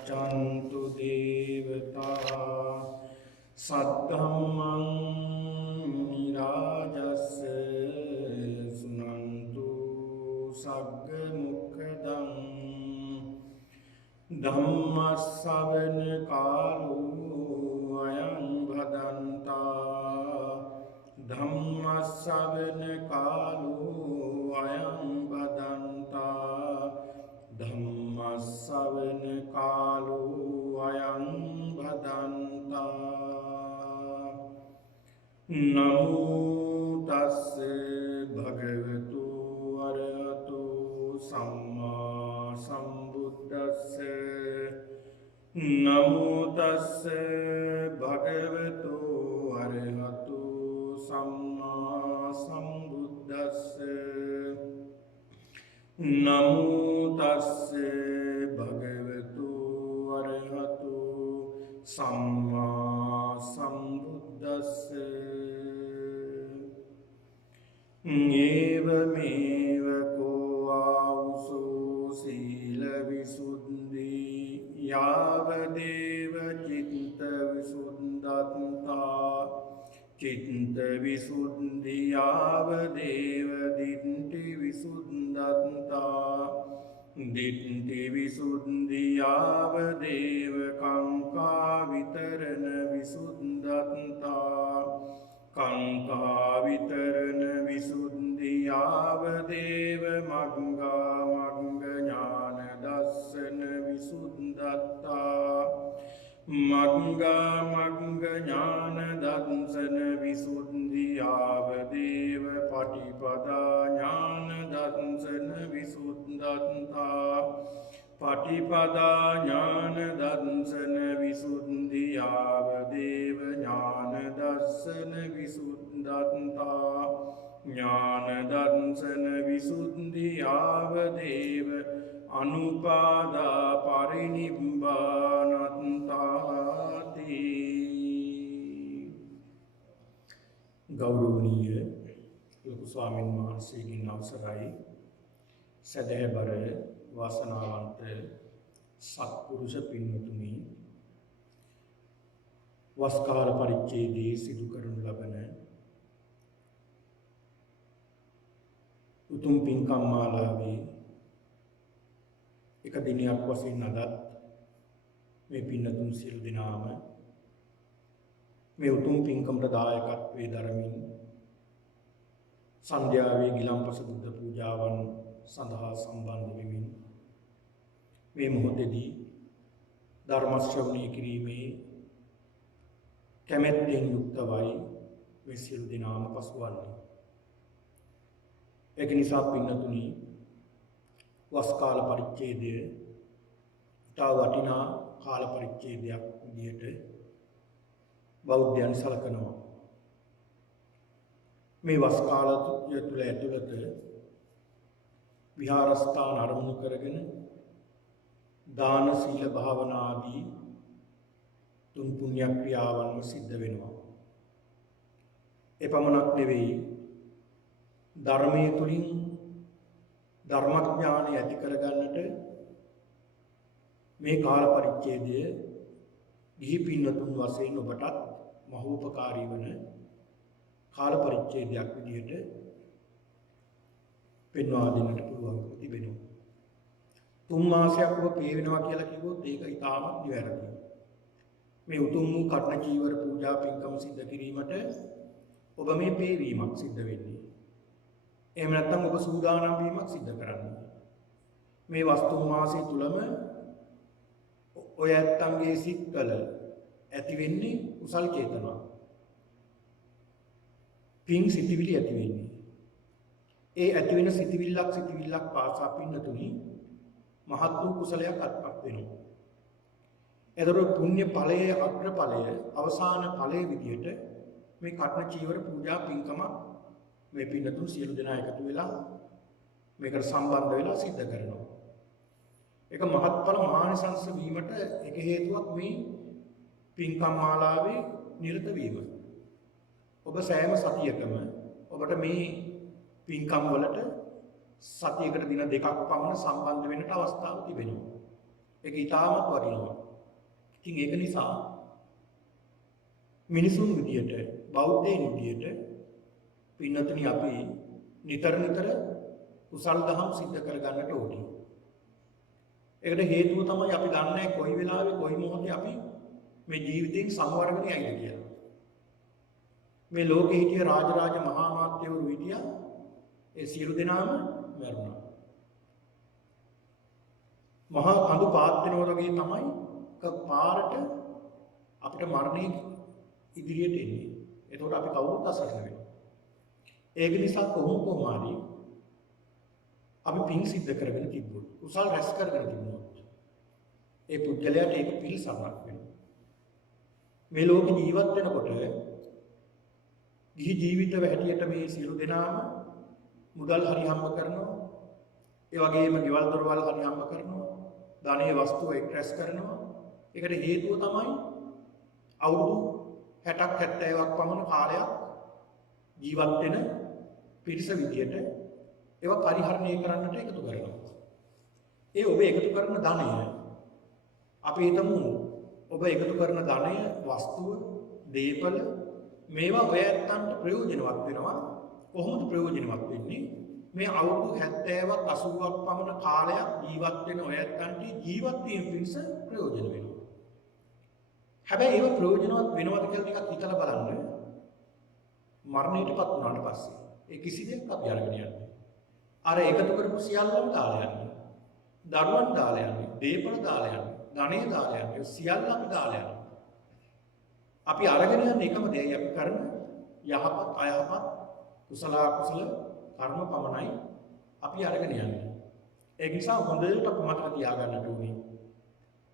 गच्छन्तु देवता सद्धम्मं मुनिराजस्य सुनन्तु सग्गमुखदं धम्मश्रवण कालो अयं भदन्ता धम्मश्रवण कालो अयं भदन्ता धम्मश्रवण कालो अयं भदन्ता नमो तस्से भगवतो अरहतो सम्मा सम्बुद्धस्से नमो तस्से भगवतो अरहतो सम्मा सम्बुद्धस्से नमो तस्से भगवतो अरहतो सम्मा सम्बुद्धस्से एवमेव को आउसो शीलविशुद्धि यावदेव चित्तविशुद्धता चित्तविशुद्धि यावदेव दिट्ठिविशुद्धता दिट्ठिविशुद्धि यावदेव काङ्कावितरणविशुद्धता काङ्कावितरणविशुद्धि यावदेव मग्गामग्गज्ञानदर्शनविशुद्धता मग्गामग्गज्ञानदर्शनविशुद्धि यावदेव पटिपदा ज्ञानदर्शनविशुद्धता पटिपदा ज्ञानदर्शनविशुद्धि यावदेव ज्ञानदर्शनविशुद्धता ज्ञानदर्शनविशुद्धि यावदेव अनुपादा परिनिब्बानन्ताति गौरवनीय ලොකු ස්වාමීන් වහන්සේගෙන් අවසරයි සදහැබර වාසනාවන්ත සත්පුරුෂ පින්වතුනි වස්කාල පරිච්ඡේදයේ සිදු කරනු ලබන උතුම් පින්කම් මාලාවේ එක දිනයක් වශයෙන් අදත් මේ පින්නතුන් සියලු දෙනාම මේ උතුම් පින්කමට දායකත්වයේ දරමින් සන්ධ්‍යාවේ ගිලම්පස බුද්ධ පූජාවන් සඳහා සම්බන්ධ වෙමින් මේ මොහොතේදී ධර්ම ශ්‍රවණය කිරීමේ කැමැත්තෙන් යුක්තවයි මේ සියලු දෙනාම පසුවන්නේ. ඒක නිසා පින්නතුනි වස් කාල පරිච්ඡේදය ඉතා වටිනා කාල පරිච්ඡේදයක් විදිහට බෞද්ධයන් සලකනවා. මේ වස් කාලය තුළ ඇතුළත විහාරස්ථාන ආරම්භ කරගෙන දාන සීල භාවනා ආදී තුන් පුණ්‍ය ක්‍රියාවන්ම සිද්ධ වෙනවා. එපමණක් නෙවෙයි ධර්මයේ තුලින් ධර්මඥානය ඇති කරගන්නට මේ කාල පරිච්ඡේදය ගිහි පින්නතුන් වශයෙන් ඔබටත් මහෝපකාරී වන කාල පරිච්ඡේදයක් විදිහට පෙන්වා දෙන්නට පුළුවන්කම තිබෙනවා. 3 මාසයක් ඔබ පේ වෙනවා කියලා කිව්වොත් ඒක ඉතාමත් නිවැරදියි. මේ උතුම් වූ කඨින චීවර පූජා පින්කම් සිද්ධ කිරීමට ඔබ මේ පේවීමක් සිද්ධ වෙන්නේ. එහෙම නැත්නම් ඔබ සූදානම් වීමක් සිද්ධ කරන්නේ. මේ වස්තු මාසය තුලම ඔය ඇත්තන්ගේ සිත්වල ඇති වෙන්නේ කුසල් චේතනා. පින් සිතිවිලි ඇති වෙන්නේ. ඒ ඇති වෙන සිතිවිල්ලක් පාසා පින්නතුනි මහත් වූ කුසලයක් අත්පත් වෙනවා. එතකොට පුණ්‍ය ඵලයේ අග්‍ර ඵලය අවසාන ඵලයේ විදියට මේ කඨින චීවර පූජා පින්කම මේ පින්නතුන් සියලු දෙනා එකතු වෙලා මේකට සම්බන්ධ වෙලා සිද්ධ කරනවා. ඒක මහත්ඵල මහානිසංස වීමට එක හේතුවක් මේ පින්කම් මාලාවේ නිරත වීම. ඔබ සෑම සතියකම ඔබට මේ පින්කම් වලට සතියකට දින දෙකක් පමණ සම්බන්ධ වෙන්නට අවස්ථාවක් තිබෙනවා. ඒක ඊටමත් වටිනවා. ඉතින් ඒක නිසා මිනිසුන් විදියට බෞද්ධයන් විදියට පින්නතුනි අපි නිතර කුසල් දහම් සිද්ධ කරගන්නට ඕනේ. ඒකට හේතුව තමයි අපි දන්නේ කොයි වෙලාවෙ කොයි මොහොතේ අපි මේ ජීවිතයෙන් සංවර්ධනය යයිද කියලා. මේ ලෝකෙ හිටිය රාජරාජ මහා මාත්‍යවරු හිටියා. ඒ සියලු දෙනාම මැරුණා. මහා කඳු පාත් වෙනවා වගේ තමයි පාරට අපිට මරණය ඉදිරියට එන්නේ. එතකොට අපි කවුරුත් අසරණ වෙනවා. ඒක නිසා කොහොම හරි අපි පින් සිද්ධ කරගෙන තිබ්බොත් කුසල් රැස් කරගෙන තිබුණොත් ඒ පුද්ගලයාට ඒක පිළිසරණක් වෙනවා. මේ ලෝකේ ජීවත් වෙනකොට ගිහි ජීවිතව හැටියට මේ සියලු දෙනාම මුදල් හරි හම්බ කරනවා. ඒ වගේම ගෙවල් දොරවල් හරි හම්බ කරනවා. ධනීය වස්තු එක්රැස් කරනවා. ඒකට හේතුව තමයි අවුරුදු 60ක් 70ක් පමණ කාලයක් ජීවත් වෙන පිරිස විදියට ඒවා පරිහරණය කරන්නට එකතු කරනවා. ඒ ඔබ එකතු කරන ධනය අපි හිතමු ඔබ එකතු කරන ධනය වස්තුව දේපල මේවා ඔය ඇත්තන්ට ප්‍රයෝජනවත් වෙනවා. කොහොමද ප්‍රයෝජනවත් වෙන්නේ? මේ අවුරුදු 70ක් 80ක් පමණ කාලයක් ජීවත් වෙන ඔය ඇත්තන්ට ජීවත් වීම පිණිස ප්‍රයෝජන වෙනවා. හැබැයි ඒව ප්‍රයෝජනවත් වෙනවද කියලා ටිකක් හිතලා බලන්න. මරණයටපත් වුණාට පස්සේ ඒ කිසි දෙයක් අපි අරගෙන යන්නේ. අර එකතු කරපු සියල්ලම දාලා යන්නේ. දරුවන් දාලා යන්නේ, දේපල දාලා යන්නේ, ධනෙ දාලා යන්නේ, සියල්ල අපි දාලා යන්නේ. අපි අරගෙන යන එකම දෙයයි අපි කරන යහපත් අයහපත් කුසල අකුසල කර්ම පමණයි අපි අරගෙන යන්නේ. ඒ නිසා හොඳට අපි මතක තියාගන්නට ඕනේ.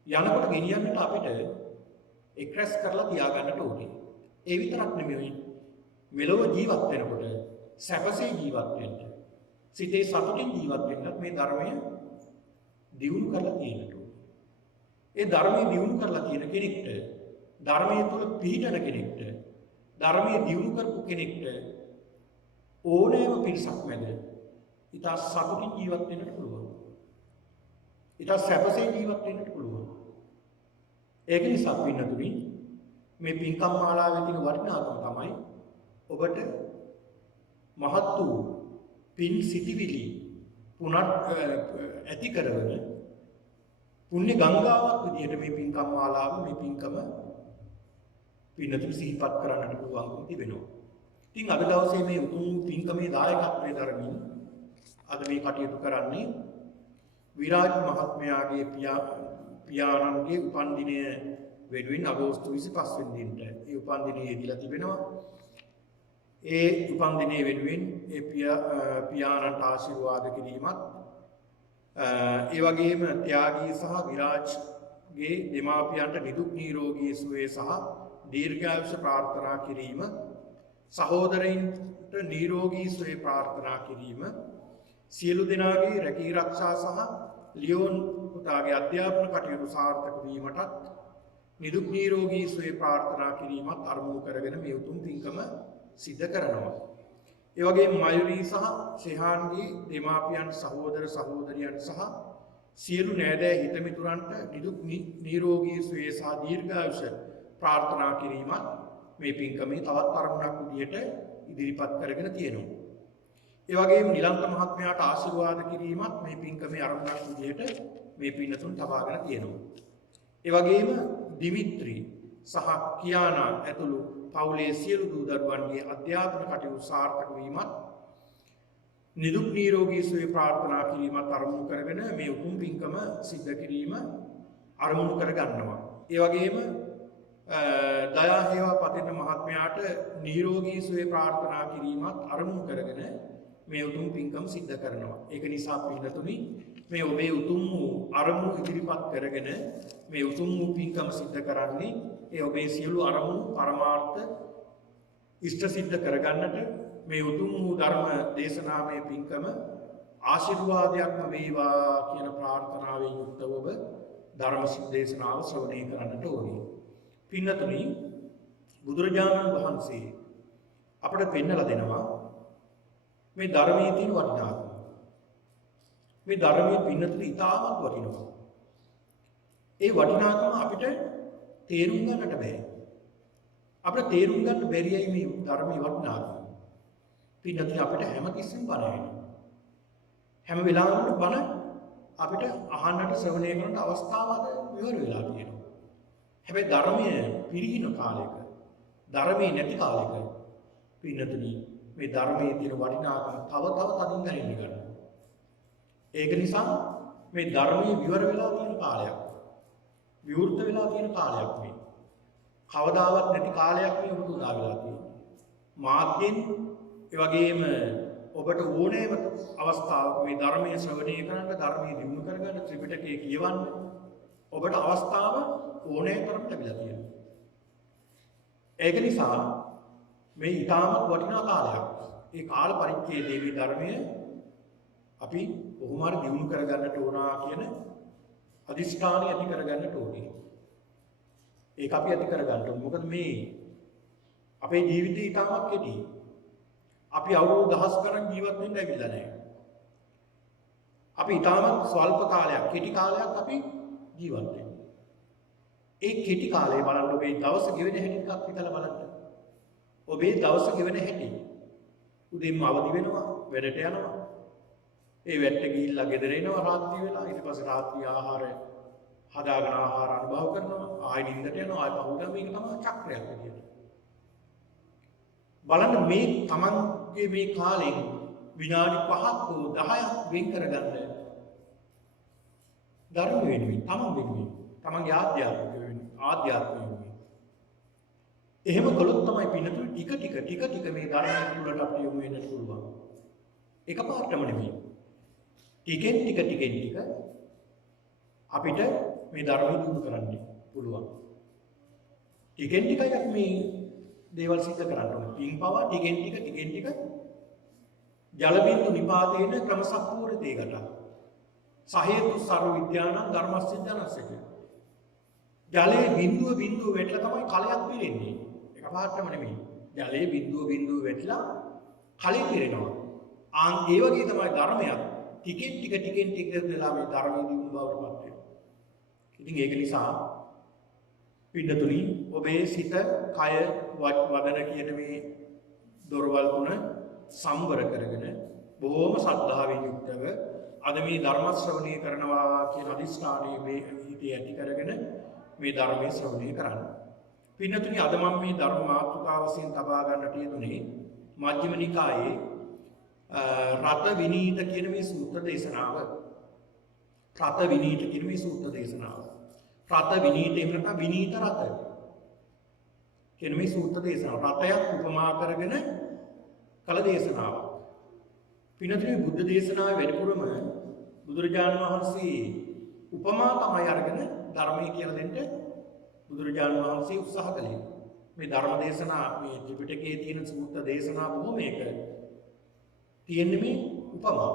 යනකොට ගෙනියන්නට අපිට එක්රැස් කරලා තියාගන්නට ඕනේ. ඒ විතරක් නෙමෙයි මෙලොව ජීවත් වෙනකොට සැපසේ ජීවත් වෙන්න, සිතේ සතුටින් ජීවත් වෙන්නත් මේ ධර්මය දියුණු කරලා තියෙන්න ඕනේ. ඒ ධර්මය දියුණු කරලා තියෙන කෙනෙක්ට, ධර්මයේ තුල පිහිටන කෙනෙක්ට, ධර්මයේ දියුණු කරපු කෙනෙක්ට ඕනෑම පිරිසක් මැද ඊට සතුටින් ජීවත් වෙන්නට පුළුවන්. ඊට සැපසේ ජීවත් වෙන්නට පුළුවන්. ඒක නිසා පින්නතුනි මේ පින්කම් මාලාවේ තියෙන වටිනාකම තමයි ඔබට මහත් වූ පින් සිටිවිලි ඇති කරවන පුණ්‍ය ගංගාවක් විදියට මේ පින්කම් මාලාව මේ පින්කම පින්නතුනි සිහිපත් කරන්නට පුළුවන්කම තිබෙනවා. ඉතින් අද දවසේ මේ උතුම් පින්කමේ දායකත්වයේ දරමින් අද මේ කටයුතු කරන්නේ විරාජ් මහත්මයාගේ පියාණන්ගේ උපන්දිනය වෙනුවෙන් අගෝස්තු 25 වෙනිදාට ඒ උපන්දිනය යෙදিলা තිබෙනවා. ඒ උපන්දිනය වෙනුවෙන් ඒ පියාණන්ට ආශිර්වාද කිරීමත් ඒ වගේම ත්‍යාගී සහ විරාජ්ගේ දෙමාපියන්ට නිදුක් නිරෝගී සුවය සහ දීර්ඝායුෂ ප්‍රාර්ථනා කිරීම, සහෝදරයින්ට නිරෝගී සුවය ප්‍රාර්ථනා කිරීම, සියලු දෙනාගේ රැකී ආරක්ෂා සහ ලියෝන් පුතාගේ අධ්‍යාපන කටයුතු සාර්ථක වීමටත් නිදුක් නිරෝගී සුවය ප්‍රාර්ථනා කිරීමත් අරමුණු කරගෙන මේ උතුම් පින්කම සිද්ධ කරනවා. ඒ වගේම මයුරී සහ ශෙහාන්ගේ දෙමාපියන්, සහෝදර සහෝදරියන් සහ සියලු නෑදෑ හිතමිතුරන්ට නිදුක් නිරෝගී සුවය සහ දීර්ඝායුෂ ප්‍රාර්ථනා කිරීමත් මේ පින්කමේ තවත් අරමුණක් විදියට ඉදිරිපත් කරගෙන තියෙනවා. ඒ වගේම නිලංක මහත්මයාට ආශිර්වාද කිරීමත් මේ පින්කමේ අරමුණක් විදියට මේ පින්නතුන් තබාගෙන තියෙනවා. ඒ වගේම දිමිත්‍රි සහ කියානා ඇතුළු පවුලේ සියලු දූ දරුවන්ගේ අධ්‍යාපන කටයුතු සාර්ථක වීමත් නිදුක් නිරෝගී සුවය ප්‍රාර්ථනා කිරීමත් අරමුණු කරගෙන මේ උතුම් පින්කම සිද්ධ කිරීම අරමුණු කර ගන්නවා. ඒ වගේම දයා හේවා පතින්න මහත්මයාට නිරෝගී සුවය ප්‍රාර්ථනා කිරීමත් අරමුණු කරගෙන මේ උතුම් පින්කම සිද්ධ කරනවා. ඒක නිසා පින්නතුනි මේ ඔබේ උතුම් වූ අරමුණු ඉදිරිපත් කරගෙන මේ උතුම් වූ පින්කම සිද්ධ කරන්නේ ඒ ඔබේ සියලු අරමුණු පරමාර්ථ ඉෂ්ට සිද්ධ කරගන්නට මේ උතුම් වූ ධර්ම දේශනාමය පින්කම ආශිර්වාදයක්ම වේවා කියන ප්‍රාර්ථනාවෙන් යුක්තව ඔබ ධර්ම දේශනාව ශ්‍රවණය කරන්නට ඕනේ. පින්නතුනි බුදුරජාණන් වහන්සේ අපට පෙන්වලා දෙනවා මේ ධර්මයේ තියෙන වටිනාකම. මේ ධර්මයේ පින්නතුනි ඉතාමත් වටිනවා. ඒ වටිනාකම අපිට තේරුම් ගන්නට බෑ. අපිට තේරුම් ගන්න බැරියයි මේ ධර්මයේ වටිනාකම. පින්නතුනි අපිට හැමතිස්සෙම බණ වෙනවා. හැම වෙලාවෙම බණ අපිට අහන්නට ශ්‍රවණය කරන්නට අවස්ථාවක් විවර වෙලා තියෙනවා. හැබැයි ධර්මයේ පිරිහින කාලයක ධර්මයේ නැති කාලයක පින්නතුනි මේ ධර්මයේ තියෙන වටිනාකම තව තදින් දැනෙන්න ගන්නවා. ඒක නිසා මේ ධර්මයේ විවර වෙලා තියෙන කාලයක්. විවෘත වෙලා තියෙන කාලයක් මේ. කවදාවත් නැති කාලයක් මේ ඔබට උදා වෙලා තියෙනවා. මාධ්‍යෙන් ඒ වගේම ඔබට ඕනෑම අවස්ථාවක මේ ධර්මයේ ශ්‍රවණය කරන්න, ධර්මයේ දියුණු කරගන්න, ත්‍රිපිටකය කියවන්න ඔබට අවස්ථාව ඕනෑ තරම් ලැබිලා තියෙනවා. ඒක නිසා මේ ඊටමත් වටිනා කාලයක්. ඒ කාල පරිච්ඡේදයේ මේ ධර්මය අපි කොහොම හරි දියුණු කරගන්නට ඕනා කියන අදිෂ්ඨානය ඇති කරගන්නට ඕනේ. ඒක අපි ඇති කරගන්න ඕනේ. මොකද මේ අපේ ජීවිතය ඊටමත් කෙටි. අපි අවුරුදු දහස් ගණන් ජීවත් වෙන්න ඇවිල්ලා නැහැ. අපි ඊටමත් ස්වල්ප කාලයක්, කෙටි කාලයක් අපි ජීවත් වෙනවා. ඒ කෙටි කාලේ බලන්න ඔබේ දවස ගෙවෙන හැටි ටිකක් හිතලා බලන්න. ඔබේ දවස ගෙවෙන හැටි. උදේම අවදි වෙනවා, වැඩට යනවා. ඒ වැට්ට ගිහිල්ලා ගෙදර එනවා රාත්‍රී වෙලා. ඊට පස්සේ රාත්‍රී ආහාර හදාගෙන ආහාර අනුභව කරනවා. ආයෙ නිින්දට යනවා. ආයෙ පහුවෙන මේක තමයි චක්‍රයක් විදියට. බලන්න මේ තමන්ගේ මේ කාලෙන් විනාඩි 5ක් හෝ 10ක් වෙන් කරගන්න ධර්ම වෙනුවෙන්, තමන් වෙනුවෙන්, තමන්ගේ ආධ්‍යාත්මය වෙනුවෙන්. එහෙම කළොත් තමයි පින්නතුනි ටික ටික මේ ධර්මය තුළට අපිට යොමු වෙන්න පුළුවන්. එකපාරටම නෙමෙයි. ටිකෙන් ටික අපිට මේ ධර්මය දියුණු කරන්න පුළුවන්. ටිකෙන් ටික මේ දේවල් සිද්ධ කරන්න ඕනේ. පින් පවා ටිකෙන් ටික ජල බින්දු නිපාතේන ක්‍රමසම්පූර්ණතේකට. සහේතු සර්ව විද්‍යානං ධර්මස්සිද්ධානස්සක. ජලයේ බින්දුව වැටලා තමයි කලයක් පිරෙන්නේ. එකපාරටම නෙමෙයි. ජලයේ බින්දුව වැටලා කලෙ පිරෙනවා. ඒ වගේ තමයි ධර්මයක්. ටිකෙන් ටික වෙලා මේ ධර්මයේ දියුණු බවට පත් වෙනවා. ඉතින් ඒක නිසා පින්නතුනි ඔබේ සිත, කය, වදන කියන මේ දොරවල් තුන සම්වර කරගෙන බොහොම ශ්‍රද්ධාවෙන් යුක්තව අද මේ ධර්ම ශ්‍රවණය කරනවා කියන අදිස්ථානයේ මේ හිතේ ඇති කරගෙන මේ ධර්මයේ ශ්‍රවණය කරන්න. පින්නතුනි අද මම මේ ධර්ම මාතෘකාව වශයෙන් තබා ගන්නට යෙදුනේ මජ්ක්‍ධිම නිකායේ රත විනීත කියන මේ සූත්‍ර දේශනාව. රත විනීත කියන මේ සූත්‍ර දේශනාව. රත විනීත එහෙම නැත්නම් විනීත රත කියන මේ සූත්‍ර දේශනාව. රතයක් උපමා කරගෙන කළ දේශනාවක්. පින්නතුනි බුද්ධ දේශනාවේ වැඩිපුරම බුදුරජාණන් වහන්සේ උපමා තමයි අරගෙන ධර්මයේ කියලා දෙන්න බුදුරජාණන් වහන්සේ උත්සාහ කළේ. මේ ධර්ම දේශනා මේ ත්‍රිපිටකයේ තියෙන සූත්‍ර දේශනා බොහොමයක තියෙන්නේ මේ උපමා.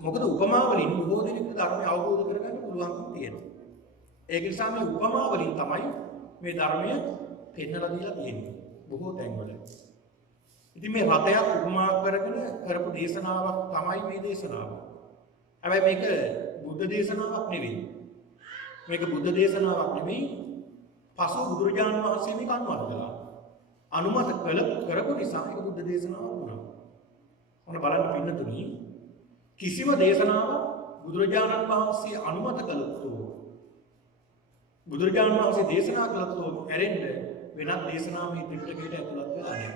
මොකද උපමා වලින් බොහෝ දෙනෙකුට ධර්මය අවබෝධ කරගන්න පුළුවන්කම තියෙනවා. ඒක නිසා මේ උපමා වලින් තමයි මේ ධර්මය පෙන්වලා දීලා තියෙන්නේ බොහෝ තැන්වල. ඉතින් මේ රතයක් උපමා කරගෙන කරපු දේශනාවක් තමයි මේ දේශනාව. හැබැයි මේක බුද්ධ දේශනාවක් නෙවෙයි. මේක බුද්ධ දේශනාවක් නෙවෙයි. පසු බුදුරජාණන් වහන්සේ මේක අනුමත කළා. අනුමත කරපු නිසා ඒක බුද්ධ දේශනාවක් වුණා. ඔන්න බලන්න පින්නතුනි කිසිම දේශනාවක් බුදුරජාණන් වහන්සේ අනුමත කළොත් බුදුරජාණන් වහන්සේ දේශනා කළොත් ඇරෙන්න වෙනත් දේශනාව මේ ත්‍රිපිටකයට ඇතුළත් වෙලා නැහැ.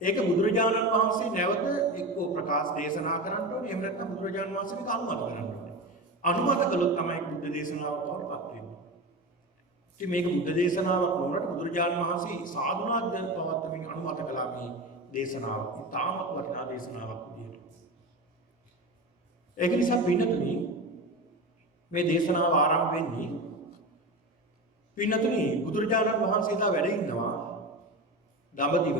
ඒක බුදුරජාණන් වහන්සේ නැවත එක්කෝ ප්‍රකාශ දේශනා කරන්න ඕනේ. එහෙම නැත්නම් බුදුරජාණන් වහන්සේ මේක අනුමත කරන්න ඕනේ. අනුමත කළොත් තමයි බුද්ධ දේශනාවක් වඩපත් වෙන්නේ. ඉතින් මේක බුද්ධ දේශනාවක් වුණාට බුදුරජාණන් වහන්සේ සාධුනාත් පවත්වමින් අනුමත කළා මේ දේශනාව. තාමත් වටිනා දේශනාවක් විදියට. ඒක නිසා පින්නතුනි මේ දේශනාව ආරම්භ වෙන්නේ පින්නතුනි බුදුරජාණන් වහන්සේලා වැඩ ඉන්නවා දඹදිව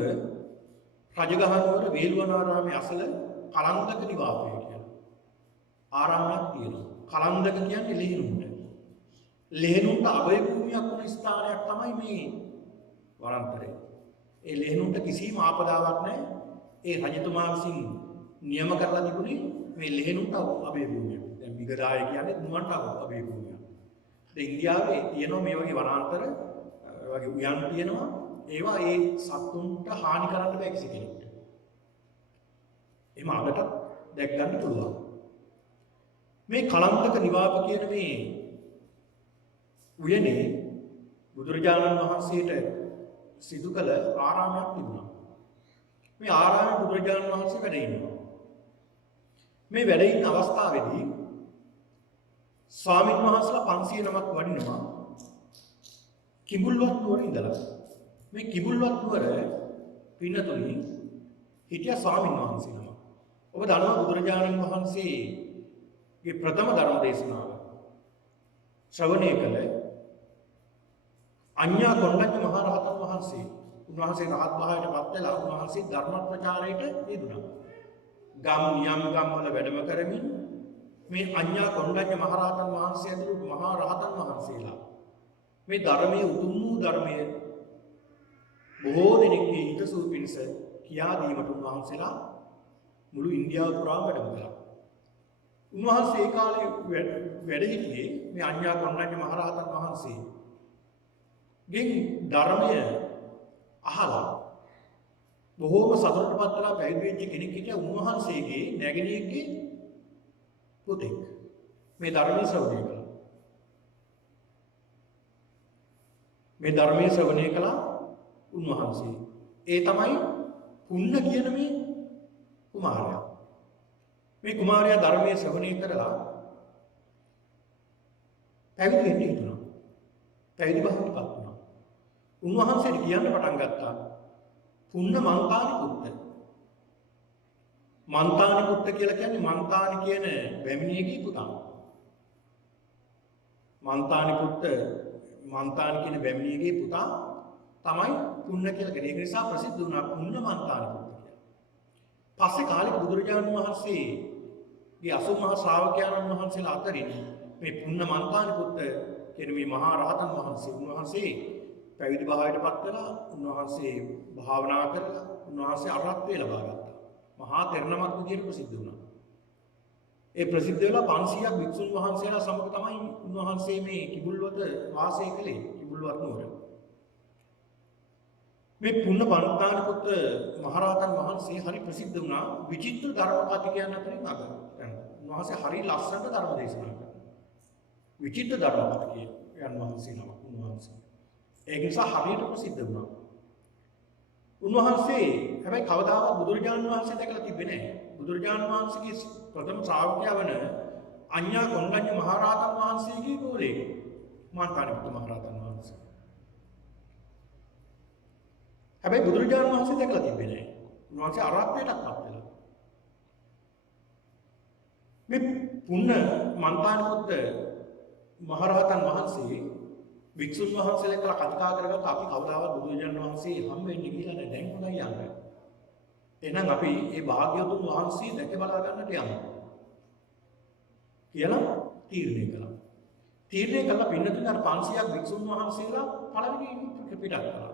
රජගහනුවර වේළුවනාරාමයේ අසල කලන්දක නිවාසය කියලා. ආරාමයක් තියෙනවා. කලන්දක කියන්නේ ලෙහෙනුන්ට. ලෙහෙනුන්ට අභය භූමියක් වුණ ස්ථානයක් තමයි මේ වනාන්තරය. ඒ ලෙහෙනුන්ට කිසිම ආපදාවක් නැහැ. ඒ රජතුමා විසින් නියම කරලා තිබුණේ මේ ලෙහෙනුන්ට අභය භූමියක්. දැන් විගදාය කියන්නේ නුවන්ට අභය භූමියක්. ඉන්දියාවේ තියෙනවා මේ වගේ වනාන්තර වගේ උයන් තියෙනවා. ඒවා ඒ සත්තුන්ට හානි කරන්න බෑ කිසි කෙනෙකුට. එහෙම අදට දැක් ගන්න පුළුවන්. මේ කලන්තක නිවාප කියන මේ උයනේ බුදුරජාණන් වහන්සේට සිදු කළ ආරාමයක් තිබුණා. මේ ආරාමයේ බුදුරජාණන් වහන්සේ වැඩ ඉන්නවා. මේ වැඩ ඉන්න අවස්ථාවේදී ස්වාමීන් වහන්සේලා 500 නමක් වඩිනවා කිඹුල්වත් නුවර ඉඳලා. මේ කිඹුල්වත් නුවර පින්නතුනි හිටිය ස්වාමීන් වහන්සේ නම. ඔබ දන්නවා බුදුරජාණන් වහන්සේගේ ප්‍රථම ධර්ම දේශනාව ශ්‍රවණය කළ අඤ්ඤා කොණ්ඩඤ්ඤ මහ රහතන් වහන්සේ. උන්වහන්සේ රහත් භාවයට පත් වෙලා උන්වහන්සේ ධර්ම ප්‍රචාරයට යෙදුණා. ගම් නියම් ගම් වල වැඩම කරමින් මේ අඤ්ඤා කොණ්ඩඤ්ඤ මහ රහතන් වහන්සේ ඇතුළු මහා රහතන් වහන්සේලා මේ ධර්මයේ උතුම් වූ ධර්මයේ බොහෝ දෙනෙක්ගේ හිතසුව පිණිස කියා දීමට උන්වහන්සේලා මුළු ඉන්දියාව පුරාම වැඩම කළා. උන්වහන්සේ ඒ කාලේ වැඩ සිටියේ මේ අඤ්ඤා කොණ්ඩඤ්ඤ මහ රහතන් වහන්සේ ගෙන් ධර්මය අහලා බොහෝම සතුටටපත් වෙලා පැවිදි වෙච්ච කෙනෙක් හිටියා. උන්වහන්සේගේ නැගණියෙක්ගේ පුතෙක් මේ ධර්මයේ ශ්‍රවණය කළා. මේ ධර්මයේ ශ්‍රවණය කළා උන්වහන්සේ. ඒ තමයි පුන්න කියන මේ කුමාරයා. මේ කුමාරයා ධර්මයේ ශ්‍රවණය කරලා පැවිදි වෙන්න හිතුණා. පැවිදි භාවයටපත් වුණා. උන්වහන්සේට කියන්න පටන් ගත්තා පුන්න මන්තානි පුත්ත. මන්තානි පුත්ත කියලා කියන්නේ මන්තානි කියන බැමිණියගේ පුතා. මන්තානි පුත්ත මන්තානි කියන බැමිණියගේ පුතා තමයි පුන්න කියලා කියන්නේ. ඒක නිසා ප්‍රසිද්ධ වුණා පුන්න මන්තානි පුත්ත කියලා. පස්සේ කාලෙක බුදුරජාණන් වහන්සේගේ 80 මහා ශ්‍රාවකයන්න් වහන්සේලා අතරින් මේ පුන්න මන්තානි පුත්ත කියන මේ මහා රහතන් උන්වහන්සේ පැවිදි භාවයටපත් වෙලා උන්වහන්සේ භාවනා කරලා උන්වහන්සේ අරහත්ත්වය ලබා ගත්තා. මහා තෙරණමක් විදියට ප්‍රසිද්ධ වුණා. ඒ ප්‍රසිද්ධ වෙලා 500ක් වික්ෂුන් වහන්සේලා සමග තමයි උන්වහන්සේ මේ කිඹුල්වත වාසය කළේ. කිඹුල්වත් නුවර. මේ පුන්න පන්තාන පුත් මහරහතන් වහන්සේ හරි ප්‍රසිද්ධ වුණා විචිත්‍ර ධර්ම කතිකයන් අතරින් අග. උන්වහන්සේ හරි ලස්සනට ධර්ම දේශනා කළා. විචිත්‍ර ධර්ම කතිකයන් වහන්සේ නම උන්වහන්සේ. ඒ නිසා හරියට ප්‍රසිද්ධ වුණා. උන්වහන්සේ හැබැයි කවදාවත් බුදුරජාණන් වහන්සේ දැකලා තිබෙන්නේ නැහැ. බුදුරජාණන් වහන්සේගේ ප්‍රථම ශ්‍රාවකයා වන අඤ්ඤා කොණ්ඩඤ්ඤ මහ රහතන් වහන්සේගේ ගෝලෙක් මාන්තානිපුත් මහ රහතන් වහන්සේ. හැබැයි බුදුරජාණන් වහන්සේ දැකලා තිබෙන්නේ නැහැ. උන්වහන්සේ අරහත්ත්වයටපත් වෙලා. මේ පුන්න මාන්තානිපුත් මහ රහතන් වහන්සේ වික්ෂුන් වහන්සේලා කියලා කතා කරගත්ත අපි කවදාවත් බුදුරජාණන් වහන්සේ හම් වෙන්නේ කියලා නෑ. දැන් හොඳයි යන්නේ. එහෙනම් අපි මේ භාග්‍යවතුන් වහන්සේ දැක බලා ගන්නට යමු කියලා තීරණය කළා. තීරණය කළා පින්නතුන් අර 500ක් වික්ෂුන් වහන්සේලා පළවෙනි පිටත් කළා.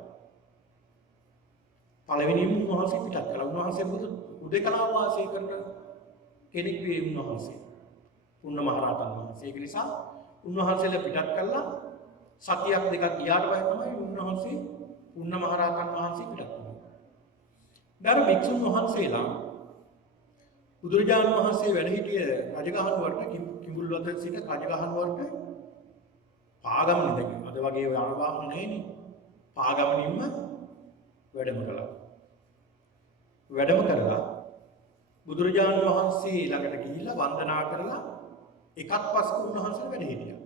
පළවෙනිම උන්වහන්සේ පිටත් කළා. උන්වහන්සේ බුදු උදේකලා වාසය කරන කෙනෙක් වේ උන්වහන්සේ. පුන්න මහ රහතන් වහන්සේ. ඒක නිසා උන්වහන්සේලා පිටත් කළා. සතියක් දෙකක් ගියාට පස්සේ තමයි උන්වහන්සේ පුන්න මහ රහතන් වහන්සේ පිටත් වුණේ. දර වික්ෂුන් වහන්සේලා බුදුරජාණන් වහන්සේ වැඩ සිටිය රජගහනුවරට කිඹුල්වත සිට රජගහනුවරට පාගමනින් අද වගේ ඔය අනුවාහන නැහැනේ. පාගමනින්ම වැඩම කළා. වැඩම කරලා බුදුරජාණන් වහන්සේ ළඟට ගිහිල්ලා වන්දනා කරලා එකත් පස්සේ උන්වහන්සේ වැඩ හිටියා.